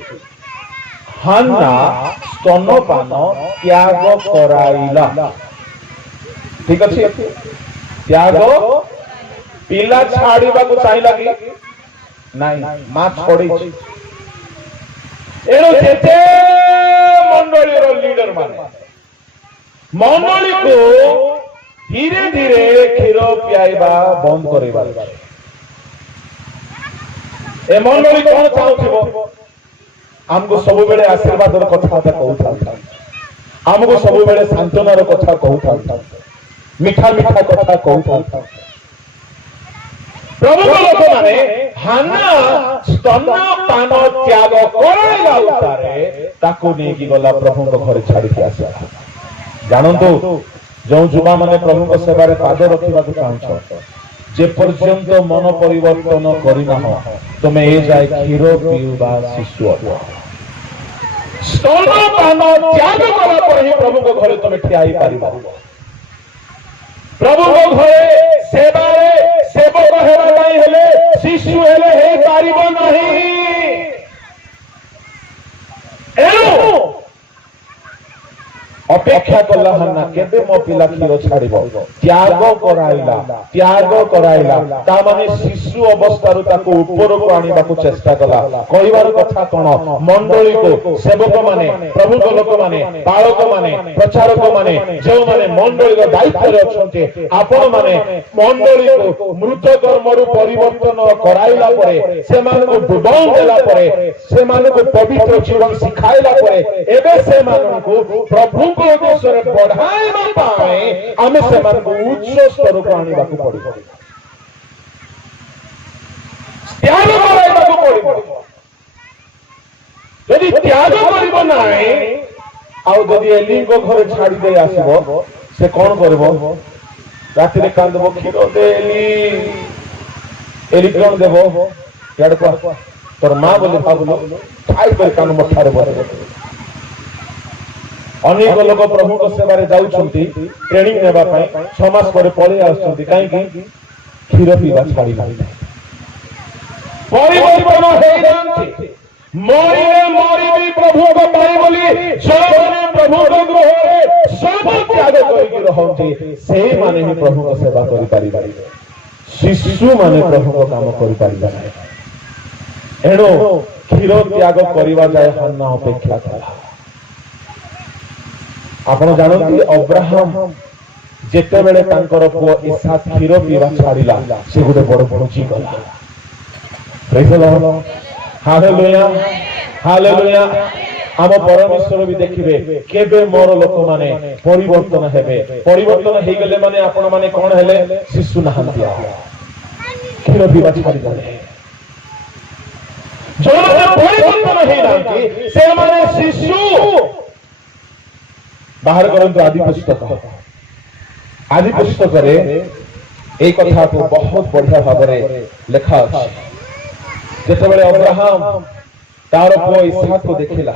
ହାନ୍ନା ସ୍ତନ୍ୟପାନ ତ୍ୟାଗ କରାଇଲା। ଠିକ ଅଛି, ତ୍ୟାଗ ପିଲା ଛାଡ଼ିବାକୁ ଚାହିଁଲା କି ନାଇଁ, ମା ଛଡେଇଛି। ଏଣୁ ଯେତେ ମଣ୍ଡଳୀର ଲିଡର ମାନେ ମଣ୍ଡଳୀକୁ ଧୀରେ ଧୀରେ କ୍ଷୀର ପିଆଇବା ବନ୍ଦ କରିବା। ଏ ମଣ୍ଡଳୀ କଣ ଚାହୁଁଥିବ? ଆମକୁ ସବୁବେଳେ ଆଶୀର୍ବାଦର କଥାବାର୍ତ୍ତା କହୁଥାନ୍ତି, ଆମକୁ ସବୁବେଳେ ସାନ୍ତ୍ୱନାର କଥା କହୁଥାନ୍ତି, ମିଠା ମିଠା କଥା କହୁଥାନ୍ତି। ପ୍ରଭୁଙ୍କ ଲୋକମାନେ ହାନ୍ନା ସ୍ତନ୍ୟପାନ ତ୍ୟାଗ କରାଇଲା ଉତ୍ତାରେ ତାକୁ ନେଇକି ଗଲା ପ୍ରଭୁଙ୍କ ଘରେ ଛାଡ଼ିକି ଆସିଲା। ଜାଣନ୍ତୁ, ଯେଉଁ ଯୁବାମାନେ ପ୍ରଭୁଙ୍କ ସେବାରେ ପାଦ ରଖିବାକୁ ଚାହୁଁଛ, ଯେପର୍ଯ୍ୟନ୍ତ ମନ ପରିବର୍ତ୍ତନ କରିନାହ, ତୁମେ ଏ ଯାଏ କ୍ଷୀର ପିଇବା ଶିଶୁ ଅଟ। ସ୍ତନ୍ୟପାନ ତ୍ୟାଗ କଲା ପରେ ହିଁ ପ୍ରଭୁଙ୍କ ଘରେ ତୁମେ ଠିଆ ହେଇପାରିବ। ପ୍ରଭୁଙ୍କ ଘରେ ସେବାରେ ସେବକ ହେବା ପାଇଁ ହେଲେ ଶିଶୁ ହେଲେ ହେଇପାରିବ ନାହିଁ। ଏଣୁ ଅପେକ୍ଷା କଲା ହାନ୍ନା, କେବେ ମୋ ପିଲା କ୍ଷୀର ଛାଡ଼ିବ? ତ୍ୟାଗ କରାଇଲା। ତା ମାନେ ଶିଶୁ ଅବସ୍ଥାରୁ ତାକୁ ଉପରକୁ ଆଣିବାକୁ ଚେଷ୍ଟା କଲା। କହିବାର କଥା କଣ? ମଣ୍ଡଳୀକୁ, ସେବକ ମାନେ, ପ୍ରଭୁଙ୍କ ଲୋକମାନେ, ପାଳକ ମାନେ, ପ୍ରଚାରକ ମାନେ, ଯେଉଁମାନେ ମଣ୍ଡଳୀର ଦାୟିତ୍ୱରେ ଅଛନ୍ତି, ଆପଣ ମାନେ ମଣ୍ଡଳୀକୁ ମୃତ କର୍ମରୁ ପରିବର୍ତ୍ତନ କରାଇଲା ପରେ, ସେମାନଙ୍କୁ ଡୁବନ ଦେଲା ପରେ, ସେମାନଙ୍କୁ ପବିତ୍ର ଜୀବନ ଶିଖାଇଲା ପରେ, ଏବେ ସେମାନଙ୍କୁ ପ୍ରଭୁ ଉଦ୍ଦେଶ୍ୟରେ ବଢାଇବା ପାଇଁ ଆମେ ସେମାନଙ୍କୁ ଉଚ୍ଚ ସ୍ତରକୁ ଆଣିବାକୁ ପଡିବ, ତ୍ୟାଗ କରାଇବାକୁ ପଡିବ। ଯଦି ତ୍ୟାଗ କରିବ ନାହିଁ, ଆଉ ଯଦି ଏଲିଙ୍କ ଘରେ ଛାଡ଼ି ଦେଇ ଆସିବ, ସେ କଣ କରିବ? ରାତିରେ କାନ୍ଦିବ, କ୍ଷୀର ଦେ ଏଲି କଣ ଦେବ? ଇଆଡେ କହ, ତୋର ମା ବୋଲି ଭାବୁଲ, ଖାଇକରି କାନ ମଠାରେ ବସେ। ଅନେକ ଲୋକ ପ୍ରଭୁଙ୍କ ସେବାରେ ଯାଉଛନ୍ତି ଟ୍ରେନିଂ ନେବା ପାଇଁ, 6 ମାସ ପରେ ପଳେଇ ଆସୁଛନ୍ତି। କାହିଁକି? କ୍ଷୀର ପିଇବା ଛାଡ଼ିନାହାନ୍ତି, ପରିବର୍ତ୍ତନ ହେଇଯାନ୍ତି। ମରିଲେ ମରିବି ପ୍ରଭୁଙ୍କ ପାଇଁ ବୋଲି ଯେଉଁମାନେ ପ୍ରଭୁଙ୍କ ଗୃହରେ ସବୁ ତ୍ୟାଗ କରିକି ରହନ୍ତି, ସେଇମାନେ ହିଁ ପ୍ରଭୁଙ୍କ ସେବା କରିପାରିବେ। ଶିଶୁମାନେ ପ୍ରଭୁଙ୍କ କାମ କରିପାରିବେ ନାହିଁ। ଏଣୁ କ୍ଷୀର ତ୍ୟାଗ କରିବା ଯାଏ ହାନ୍ନା ଅପେକ୍ଷା କଲା। ଆପଣ ଜାଣନ୍ତି, ଅବ୍ରାହମ ଯେତେବେଳେ ତାଙ୍କର ପୁଅ ଇସାକ କ୍ଷୀର ପିଇବା ଛାଡ଼ିଲା, ସେ ଗୋଟେ ବଡ ଭୋଜି କଲା। Hallelujah, hallelujah. ଆମ ପରମେଶ୍ୱର ବି ଦେଖିବେ, କେବେ ମୋର ଲୋକମାନେ ପରିବର୍ତ୍ତନ ହେବେ। ପରିବର୍ତ୍ତନ ହେଇଗଲେ ମାନେ ଆପଣ ମାନେ କଣ ହେଲେ? ଶିଶୁ ନାହାନ୍ତି, କ୍ଷୀର ପିଇବା ଛାଡ଼ିଦେଲେ। ଯେଉଁମାନେ ପରିବର୍ତ୍ତନ ହେଇନାହାନ୍ତି, ସେମାନେ ଶିଶୁ। ବାହାର କରନ୍ତୁ ଆଦି ପୁସ୍ତକ आदि पुस्तक এই কথাକୁ ବହୁତ ବଢିଆ ଭାବରେ ଲେଖା ଅଛି। ଯେତେବେଳେ ଅବ୍ରାହମ ତାର ପୁଅ ଇସାକକୁ ଦେଖିଲା,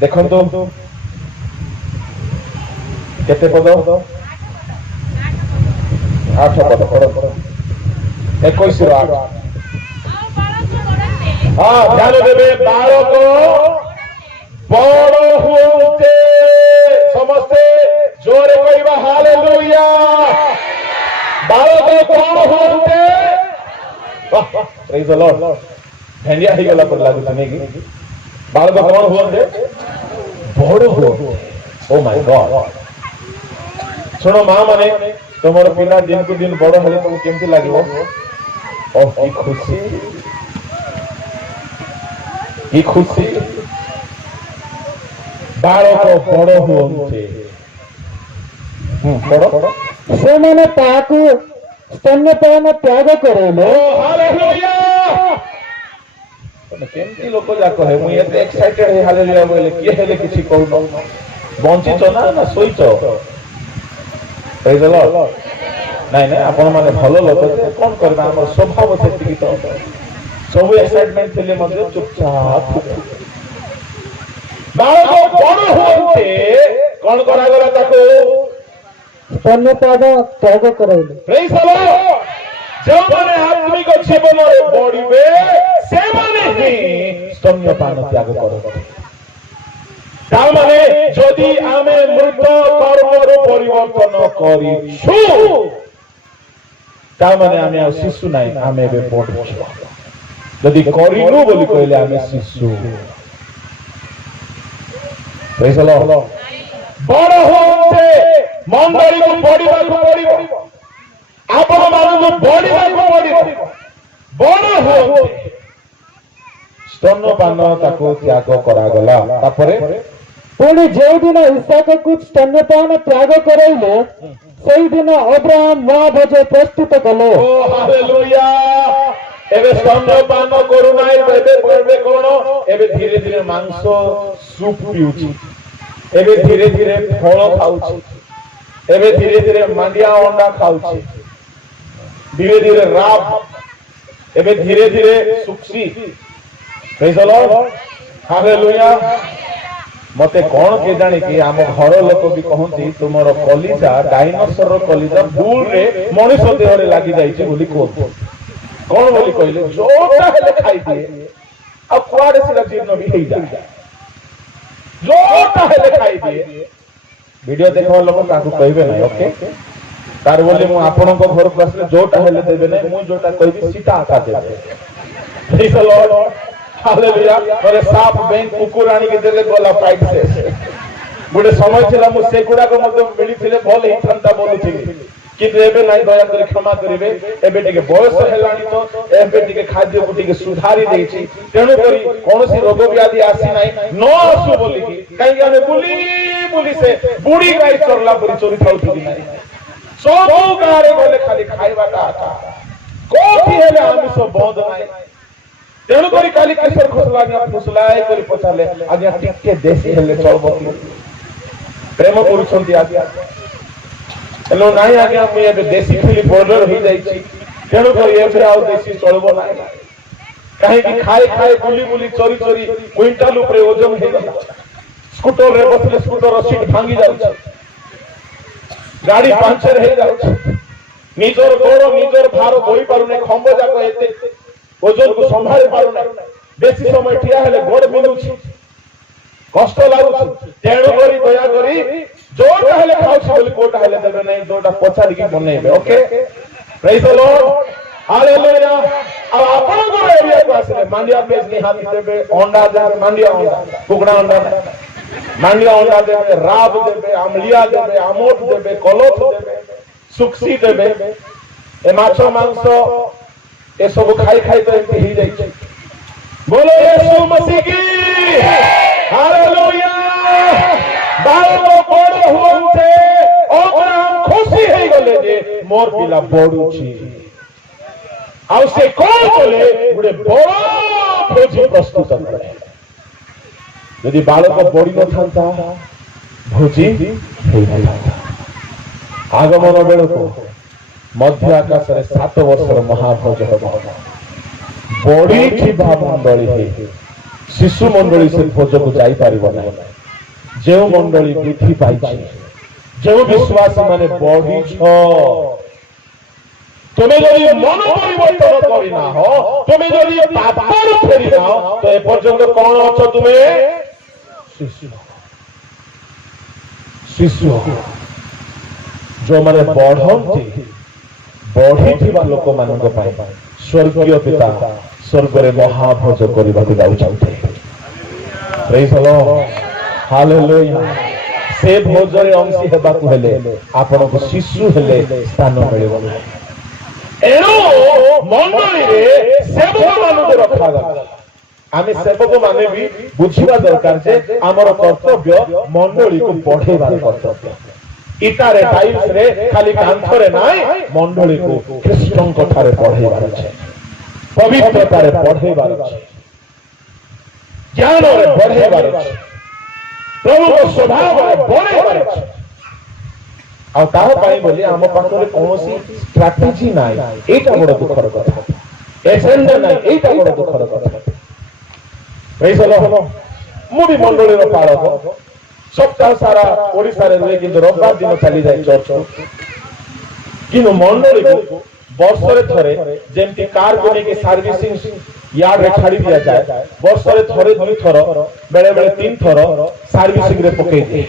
ଦେଖନ୍ତୁ କେତେ ପଦ, 8 ପଦ ପଢନ୍ତୁ, 21 ରୁ 8। हाँ ध्यान देवे, बालक बड़ हुए समस्ते जोरे कहवा हालेलुया। बालक कौन हुए, प्रेज द लॉर्ड, भेंडिया ही गला पर लागू नहीं की। बालक कौन हुए, बड़ हुए। ओ माय गॉड, सुनो मां माने तुम्हारे पिला दिन को दिन बड़ हेले तुमको केमती लागिवो, ओह की खुशी, की खुशी। बालक बड़ हुए बड़ से मैंने ताकू स्तन्यपान त्याग करेले। हालेलुया। केमती लोक जाक है मु एते एक्साइटेड है हालेलुया बोले के हेले किछि कहू बंचिच ना सोइच। Praise the Lord. नहीं नहीं आपण माने भलो लोक कोन करबा, हमर स्वभाव सेति तो सब एक्साइटमेंट थिले मध्ये चुपचाप। बालक बड़ होते कोन करा गला ताको स्तन्यपान त्याग करेले। Praise the Lord. जो माने आत्मिक जीवन रे बढ़िबे से माने ही स्तन्यपान त्याग करबे। ता माने जदि आमे मृत कर्मर परिवर्तन करिछु, ता माने आमे आ शिशु नाही, आमे बे बड़ छुआ। जदि करिनु बोली कहले आमे शिशु। Praise the Lord. बड़ होते मंडली को बढ़िबा को पड़िबो, आपण मानू बढ़िबा को पड़िबो। बड़ होते स्तन्यपान ताको त्याग करा गला। तापरे पुणी जो दिन इसाक को स्तन्यपान त्याग करेले, सेही दिन अब्राहम महाभोज प्रस्तुत कले। ओ हालेलुया। एबे स्तन्यपान करू नाही, एबे करबे कोन, एबे धीरे धीरे मांस सूप पिउची, एबे धीरे धीरे फल खाउची, एबे धीरे धीरे मांडिया अंडा खाउची, धीरे धीरे राब, एबे धीरे धीरे सुक्सी। Praise the Lord. हालेलुया। मते कौन के जाने कि आम घर लोक भी कहती तुमर कलिजा डायनोसर कलिजा भूल रे मनुष्य देह रे लागि जाइछि बोली कहते। कौन बोली कहले जोटा हेले खाई दिए, अब कुआडे सिला जीर्ण भी हेई जाय, जोटा हेले खाई दिए। वीडियो देखो लोक काकू कहबे नै, ओके तार बोली मु आपन को घर को आसले जोटा हेले देबे नै, मु जोटा कहबी सीता आका देबे। Praise the Lord. हालेलुया। अरे साफ बैंक कुकुर आनी के देले गोला फाइट से गुडे समय थिला मु से गुडा को मते मिली थिले भल ही ठंडा बोलुथिली, किंतु एबे नाही, दया करी क्षमा करिवे। एबे टिके बयस हेलानी तो एबे टिके खाद्य को टिके सुधारी देछि, तेनु करी कोनोसी रोग व्याधि आसी नाही, न आसु बोली कि काई आमे बुली बुली से बुडी गाई चोरला परी चोरी थाउथि नाही। सब गारे बोले खाली खाइबाटा आका, कोठी हेले आमिष बंद नाही। तेणु करी काली किशोर खुसलानिया फुसलाय करी पचाले आज्ञा टिके देसी हेले चलबो, प्रेम करूछंती आज्ञा। हेलो नाही आज्ञा मु एबे देसी फिली बॉर्डर हो जाईछि, तेणु करी एबे आउ देसी चलबो नाही। काहे कि खाए खाए बुली बुली चोरी चोरी क्विंटल ऊपर ओजन हे गला। स्कूटर रे बसले स्कूटर सीट भांगी जाउछि, गाड़ी पंचर हे जाउछि, निजर गोड़ निजर भार बोई पारु नै, खंब जाको एते ओजन को संभाली पारु नै, बेसी समय ठिया हेले गोड़ मिलुछि, कष्ट लागुछि। तेणु करी दया करी जोटा हेले खाउछि बोली कोटा हेले देबे नै, जोटा पछाडी की बनेबे। Okay praise the Lord. Hallelujah. अब आपण को एरिया को आसले मांडिया पेज निहाती देबे, अंडा देबे, मांडिया अंडा, कुकड़ा अंडा मांडिया अंडा देबे, राब देबे, आमलिया देबे, आमोट देबे, कलोथ देबे, सुक्सी देबे। ए माछ मांस ए सब खाई खाई तो एमती ही जाइछे। बोलो यीशु मसीह की हालेलुया। बालक बड़ होते अब्राहम खुशी हे गले जे मोर पिला बडुछि, आ से कोन बोले गुडे बड़ भोजी प्रस्तुत करे। यदि बालक बड़ी न थांता भोजी हे न थांता। आगमन बेलू मध्य आकाश 7 वर्षर महाभोज हम बढ़ी मंडली शिशु मंडली से भोज को जापर ना जो मंडली वृद्धि पाई जो विश्वासी माने बढ़ी तुम्हें जदि मन परिवर्तन करना हो तुम्हें जदि पापर फेरी ना तो ए पर्यंत कौन अच्छ तुम्हें शिशु शिशु जो माने बढ़ती बढ़ी लोक मान स्वर्गीय पिता स्वर्ग में महाभोज करने जाऊँचे हालेलुया से भोजरे अंशी हेबाकु हेले आपण को शिशु हेले स्थान मिलिबो एणु मंडली रे सेवक मानक रखा गला आमे सेवक माने भी बुझिबा दरकार जे हमर कर्तव्य मंडली को बढ़ेबार कर्तव्य इटारे टाइल्स रे खाली कांथरे नाय मंडली को ख्रीष्टन कथारे बढ़ेबार छै पवित्रता रे बढ़ेबार छै ज्ञान रे बढ़ेबार छै प्रभु को स्वभाव रे बढ़ेबार छै आ तार पाई बोली आम पाखरे कोनोसी स्ट्रैटेजी नाय एटा बड़ दुखर कथा एजेंडा नाय एटा बड़ दुखर कथा प्रेज द लॉर्ड मु भी मंडली रो पालक सप्ताह सारा ओडिसा रे रहे किंतु रविवार दिन चली जाए चर्च किंतु मंडली को वर्ष रे थरे जेमति कार को लेके सर्विसिंग यार्ड रे छाड़ी दिया जाए वर्ष रे थरे 2 थर बेले बेले 3 थर सर्विसिंग रे पके दे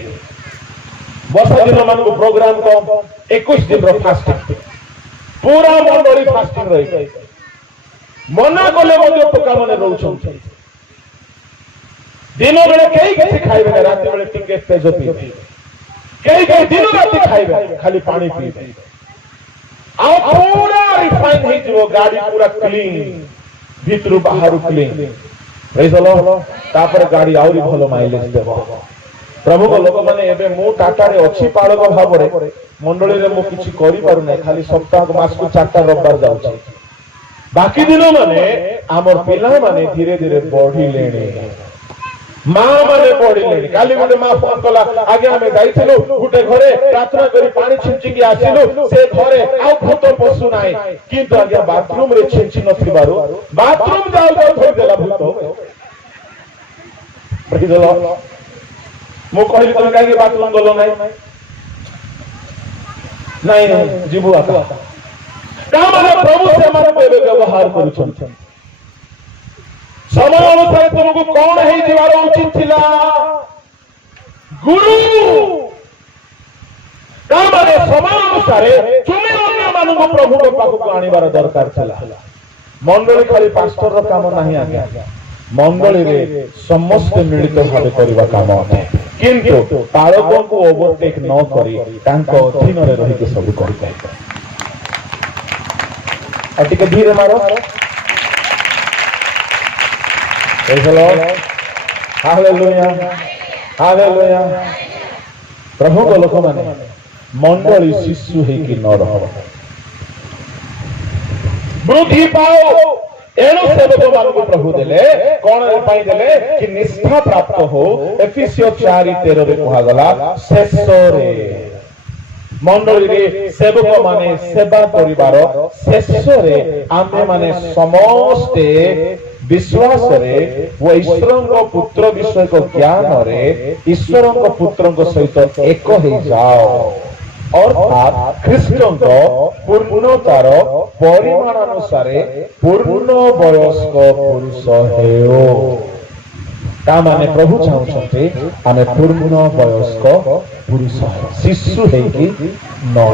वर्षा दिन मान को प्रोग्राम को 21 दिन रो फास्टिंग पूरा मंडली फास्टिंग रही मना कोले मध्य टोका माने रहउछन दिन बेले कई किसी खाइबे रात बेले टिके तेज पीबे कई दिन रात खाइबे खाली पानी पीबे आ पूरा रिफाइन हे जो गाड़ी पूरा क्लीन भीतर बाहर क्लीन प्रेज द लॉर्ड तापर गाड़ी आउरी भलो माइलेज देबो प्रभु को लोक माने एबे मु टाटा रे अछि पालक भाव रे मंडली रे मु किछि करि पारु नै खाली सप्ताह मास को 4टा रविवार जाउछि बाकी दिन माने हमर पिला माने धीरे धीरे बढ़ी लेने मां माने बढ़ी लेने काली गोटे मां फोन कला आगे हमें जाइथिलु गुटे घरे प्रार्थना करी पानी छिंची के आसिलु से घरे आउ भूत पशु नाही किंतु आगे बाथरूम रे छिंची नथिबारु बाथरूम जाउ जाउ धोइ देला भूत प्रेज द लॉर्ड मु कहली तमे काहे बाथरूम गलो नाही नाही जीवु आता का माने प्रभु से मन पे व्यवहार करूछन समय अनुसार तुमको कौन है जीवार उचित थिला गुरु का माने समय अनुसार तुमे अन्य मानव प्रभु के पाख को आनिबार दरकार थिला मंडली खाली पास्टर रो काम नाही आज्ञा मंडली रे समस्त मिलित भावे करबा काम है किंतु पालकों को ओवरटेक न करी तांको अधीन रे रही के सब करि पाए अटिके धीरे मारो praise the Lord hallelujah hallelujah प्रभु को लोक माने मंडली शिशु है कि न रहो वृद्धि पाओ एणु सेवक मान को प्रभु देले कोन पाई देले कि निष्ठा प्राप्त हो एफिसियो 4:13 रे कहा गला शेषरे मंडली रे सेवक माने सेवा करिवार शेषरे आमे माने समस्त विश्वास रे वो ईश्वर को पुत्र विषय को ज्ञान रे ईश्वर को पुत्र को सहित एक हो जाओ अर्थात ख्रीष्टन को पूर्णतार परिमाण अनुसार पूर्ण वयस्क पुरुष हेओ ता माने प्रभु चाहते आमे पूर्ण वयस्क पुरुष शिशु है कि न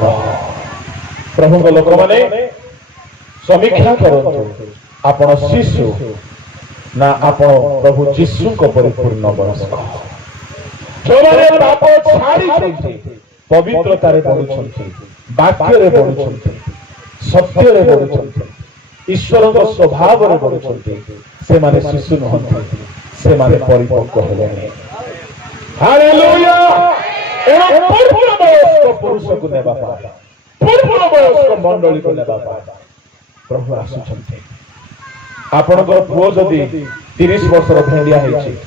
प्रभु को लोक माने समीक्षा करंतु आपण शिशु ना आपण प्रभु जीशु को परिपूर्ण वयस्क जो माने पाप छाड़ी पवित्रता रे बढ़ुछंती वाक्य रे बढ़ुछंती सत्य रे बढ़ुछंती ईश्वर को स्वभाव रे बढ़ुछंती से माने शिशु नहंती से माने परिपक्व हेले हालेलुया एणु पूर्ण वयस्क पुरुष को नेबा पाए पूर्ण वयस्क मंडली को नेबा पाए प्रभु आसुछंती आपनकर पुओ जदी 30 वर्षर भेंडिया हेछि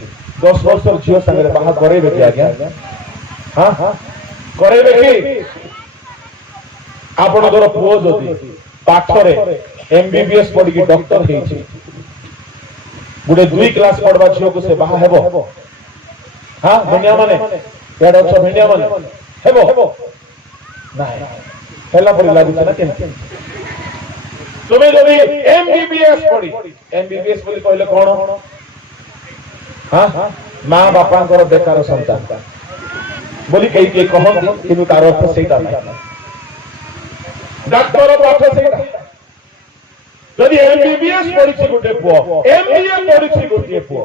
10 वर्षर झियो संगे बाहा करेबे कि आज्ञा हां करेबे कि आपणकर पुओ जदि पाठरे एमबीबीएस पढ़ी डॉक्टर हेछि गुटे 2 क्लास पढ़वा झियो को से बाहा हेबो हां भेंडिया माने याड अच्छा भेंडिया माने हेबो नाही हेला परि लागु छ ना केन तुमे जदि एमबीबीएस पढ़ी एमबीबीएस बोली कहले कोन हां मां बापांकर बेकार संतान बोली कई के कहन किनु तार अर्थ सेटा नाही डॉक्टर पाठ सेटा जदि एमबीबीएस पढ़ी गुटे पुओ एमबीए पढ़ी गुटे पुओ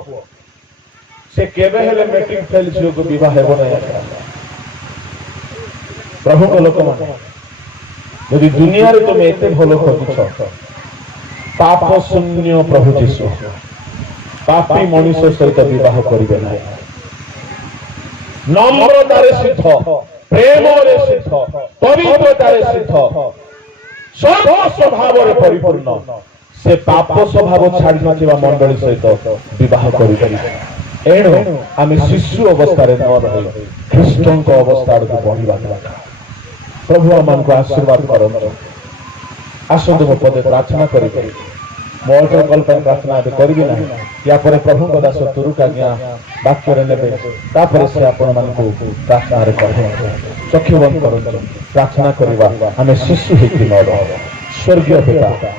से केबे हेले मैट्रिक फेल झियो को विवाह हेबो नै प्रभु को लोक मान यदि दुनिया रे तुम एते भलो खोजुछ पाप शून्य प्रभु जीशु पापी मनुष्य सहित विवाह करिबे नै नम्रतारे सिद्ध प्रेमरे सिद्ध पवित्रतारे सिद्ध सर्व स्वभाव परिपूर्ण से पाप स्वभाव छाड़ी नथिबा मंडली सहित विवाह करिबे एणु आमे शिशु अवस्था रे न रही ख्रीष्टन को अवस्था रे बढ़िबा दरकार प्रभु आमन को आशीर्वाद करंतु आसंतु मो पदे प्रार्थना करिबे मोर कल्प प्रार्थना दे करबी ना या पर प्रभु को दास तुरुका ज्ञा वाक्य रे नेबे तापर से आपण मान को प्रार्थना रे कहबो चक्षु बंद करंतु प्रार्थना करबा आमे शिशु हेकि न रह स्वर्गीय पिता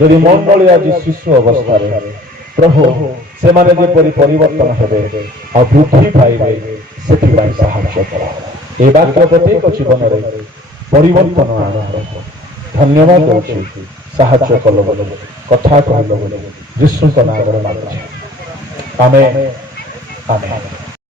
यदि मंडली आज शिशु अवस्था रे प्रभु से माने जे परिवर्तन हेबे और वृद्धि पाइबे सेति बाई सहायता कर ए वाक्य प्रत्येक जीवन रे परिवर्तन आना धन्यवाद देछि साहाय्य कलो बोले कथा कहलो बोले विष्णु का नाम रे मांगछि आमेन आमेन।